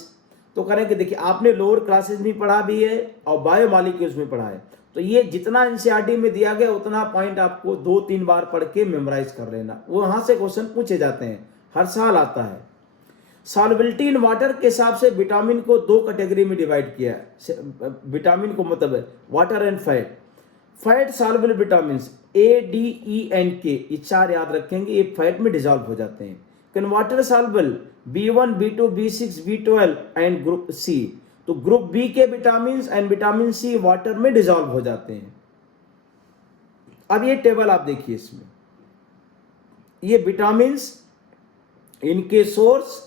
तो करें कि देखिए, आपने लोअर क्लासेस में पढ़ा भी है और बायोमॉलिक्यूल्स में पढ़ा है, तो ये जितना एनसीईआरटी में दिया गया उतना पॉइंट आपको 2-3 बार पढ़ के मेमोराइज कर लेना। वो वहां से क्वेश्चन पूछे जाते हैं, हर साल आता है। सॉल्युबिलिटी इन वाटर के हिसाब से विटामिन को 2 कैटेगरी में डिवाइड किया है। विटामिन को मतलब water and fat. Fat soluble vitamin A, D, E and के, ये 4 याद रखेंगे, ये फैट में डिजॉल्व हो जाते हैं। Water soluble B1, B2, B6, B12 and group C. तो ग्रुप बी के vitamin and vitamin C water में डिजॉल्व हो जाते हैं। अब ये टेबल आप देखिए, इसमें ये विटामिन्स, इनके सोर्स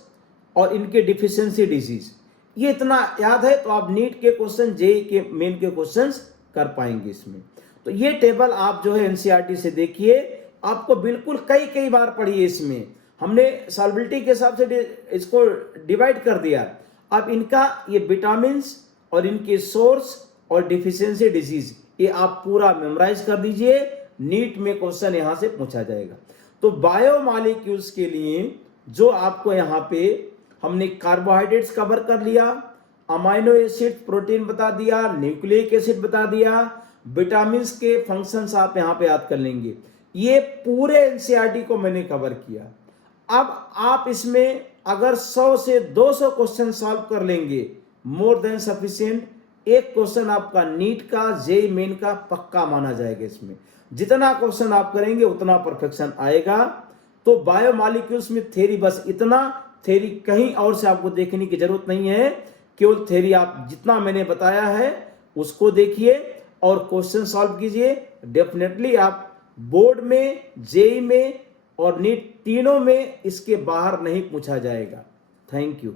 और इनके डिफिशियंसी डिजीज, ये इतना याद है तो आप नीट के क्वेश्चन, जेई के मेन के क्वेश्चंस कर पाएंगे इसमें। तो ये टेबल आप जो है एनसीईआरटी से देखिए, आपको बिल्कुल कई कई बार पढ़िए। इसमें हमने सॉल्बिलिटी के हिसाब से इसको डिवाइड कर दिया। अब इनका ये विटामिन्स और इनके सोर्स और डिफिशियंसी डिजीज, ये आप पूरा मेमोराइज कर दीजिए, नीट में क्वेश्चन यहां से पूछा जाएगा। तो बायोमॉलिक्यूल्स के लिए जो आपको यहाँ पे हमने कार्बोहाइड्रेट्स कवर कर लिया, अमाइनो एसिड प्रोटीन बता दिया, न्यूक्लिक एसिड बता दिया, विटामिन्स के फंक्शंस आप यहाँ पे याद कर लेंगे। ये पूरे एनसीईआरटी को मैंने कवर किया। अब आप इसमें अगर 100 से 200 क्वेश्चन सॉल्व कर लेंगे, मोर देन सफिशिएंट। एक क्वेश्चन आपका नीट का, जेई मेन का पक्का माना जाएगा। इसमें जितना क्वेश्चन आप करेंगे उतना परफेक्शन आएगा। तो बायोमॉलिक्यूल्स में थ्योरी बस इतना, थ्योरी कहीं और से आपको देखने की जरूरत नहीं है, केवल थ्योरी आप जितना मैंने बताया है उसको देखिए और क्वेश्चन सॉल्व कीजिए। डेफिनेटली आप बोर्ड में, जेई में और नीट तीनों में इसके बाहर नहीं पूछा जाएगा। Thank you.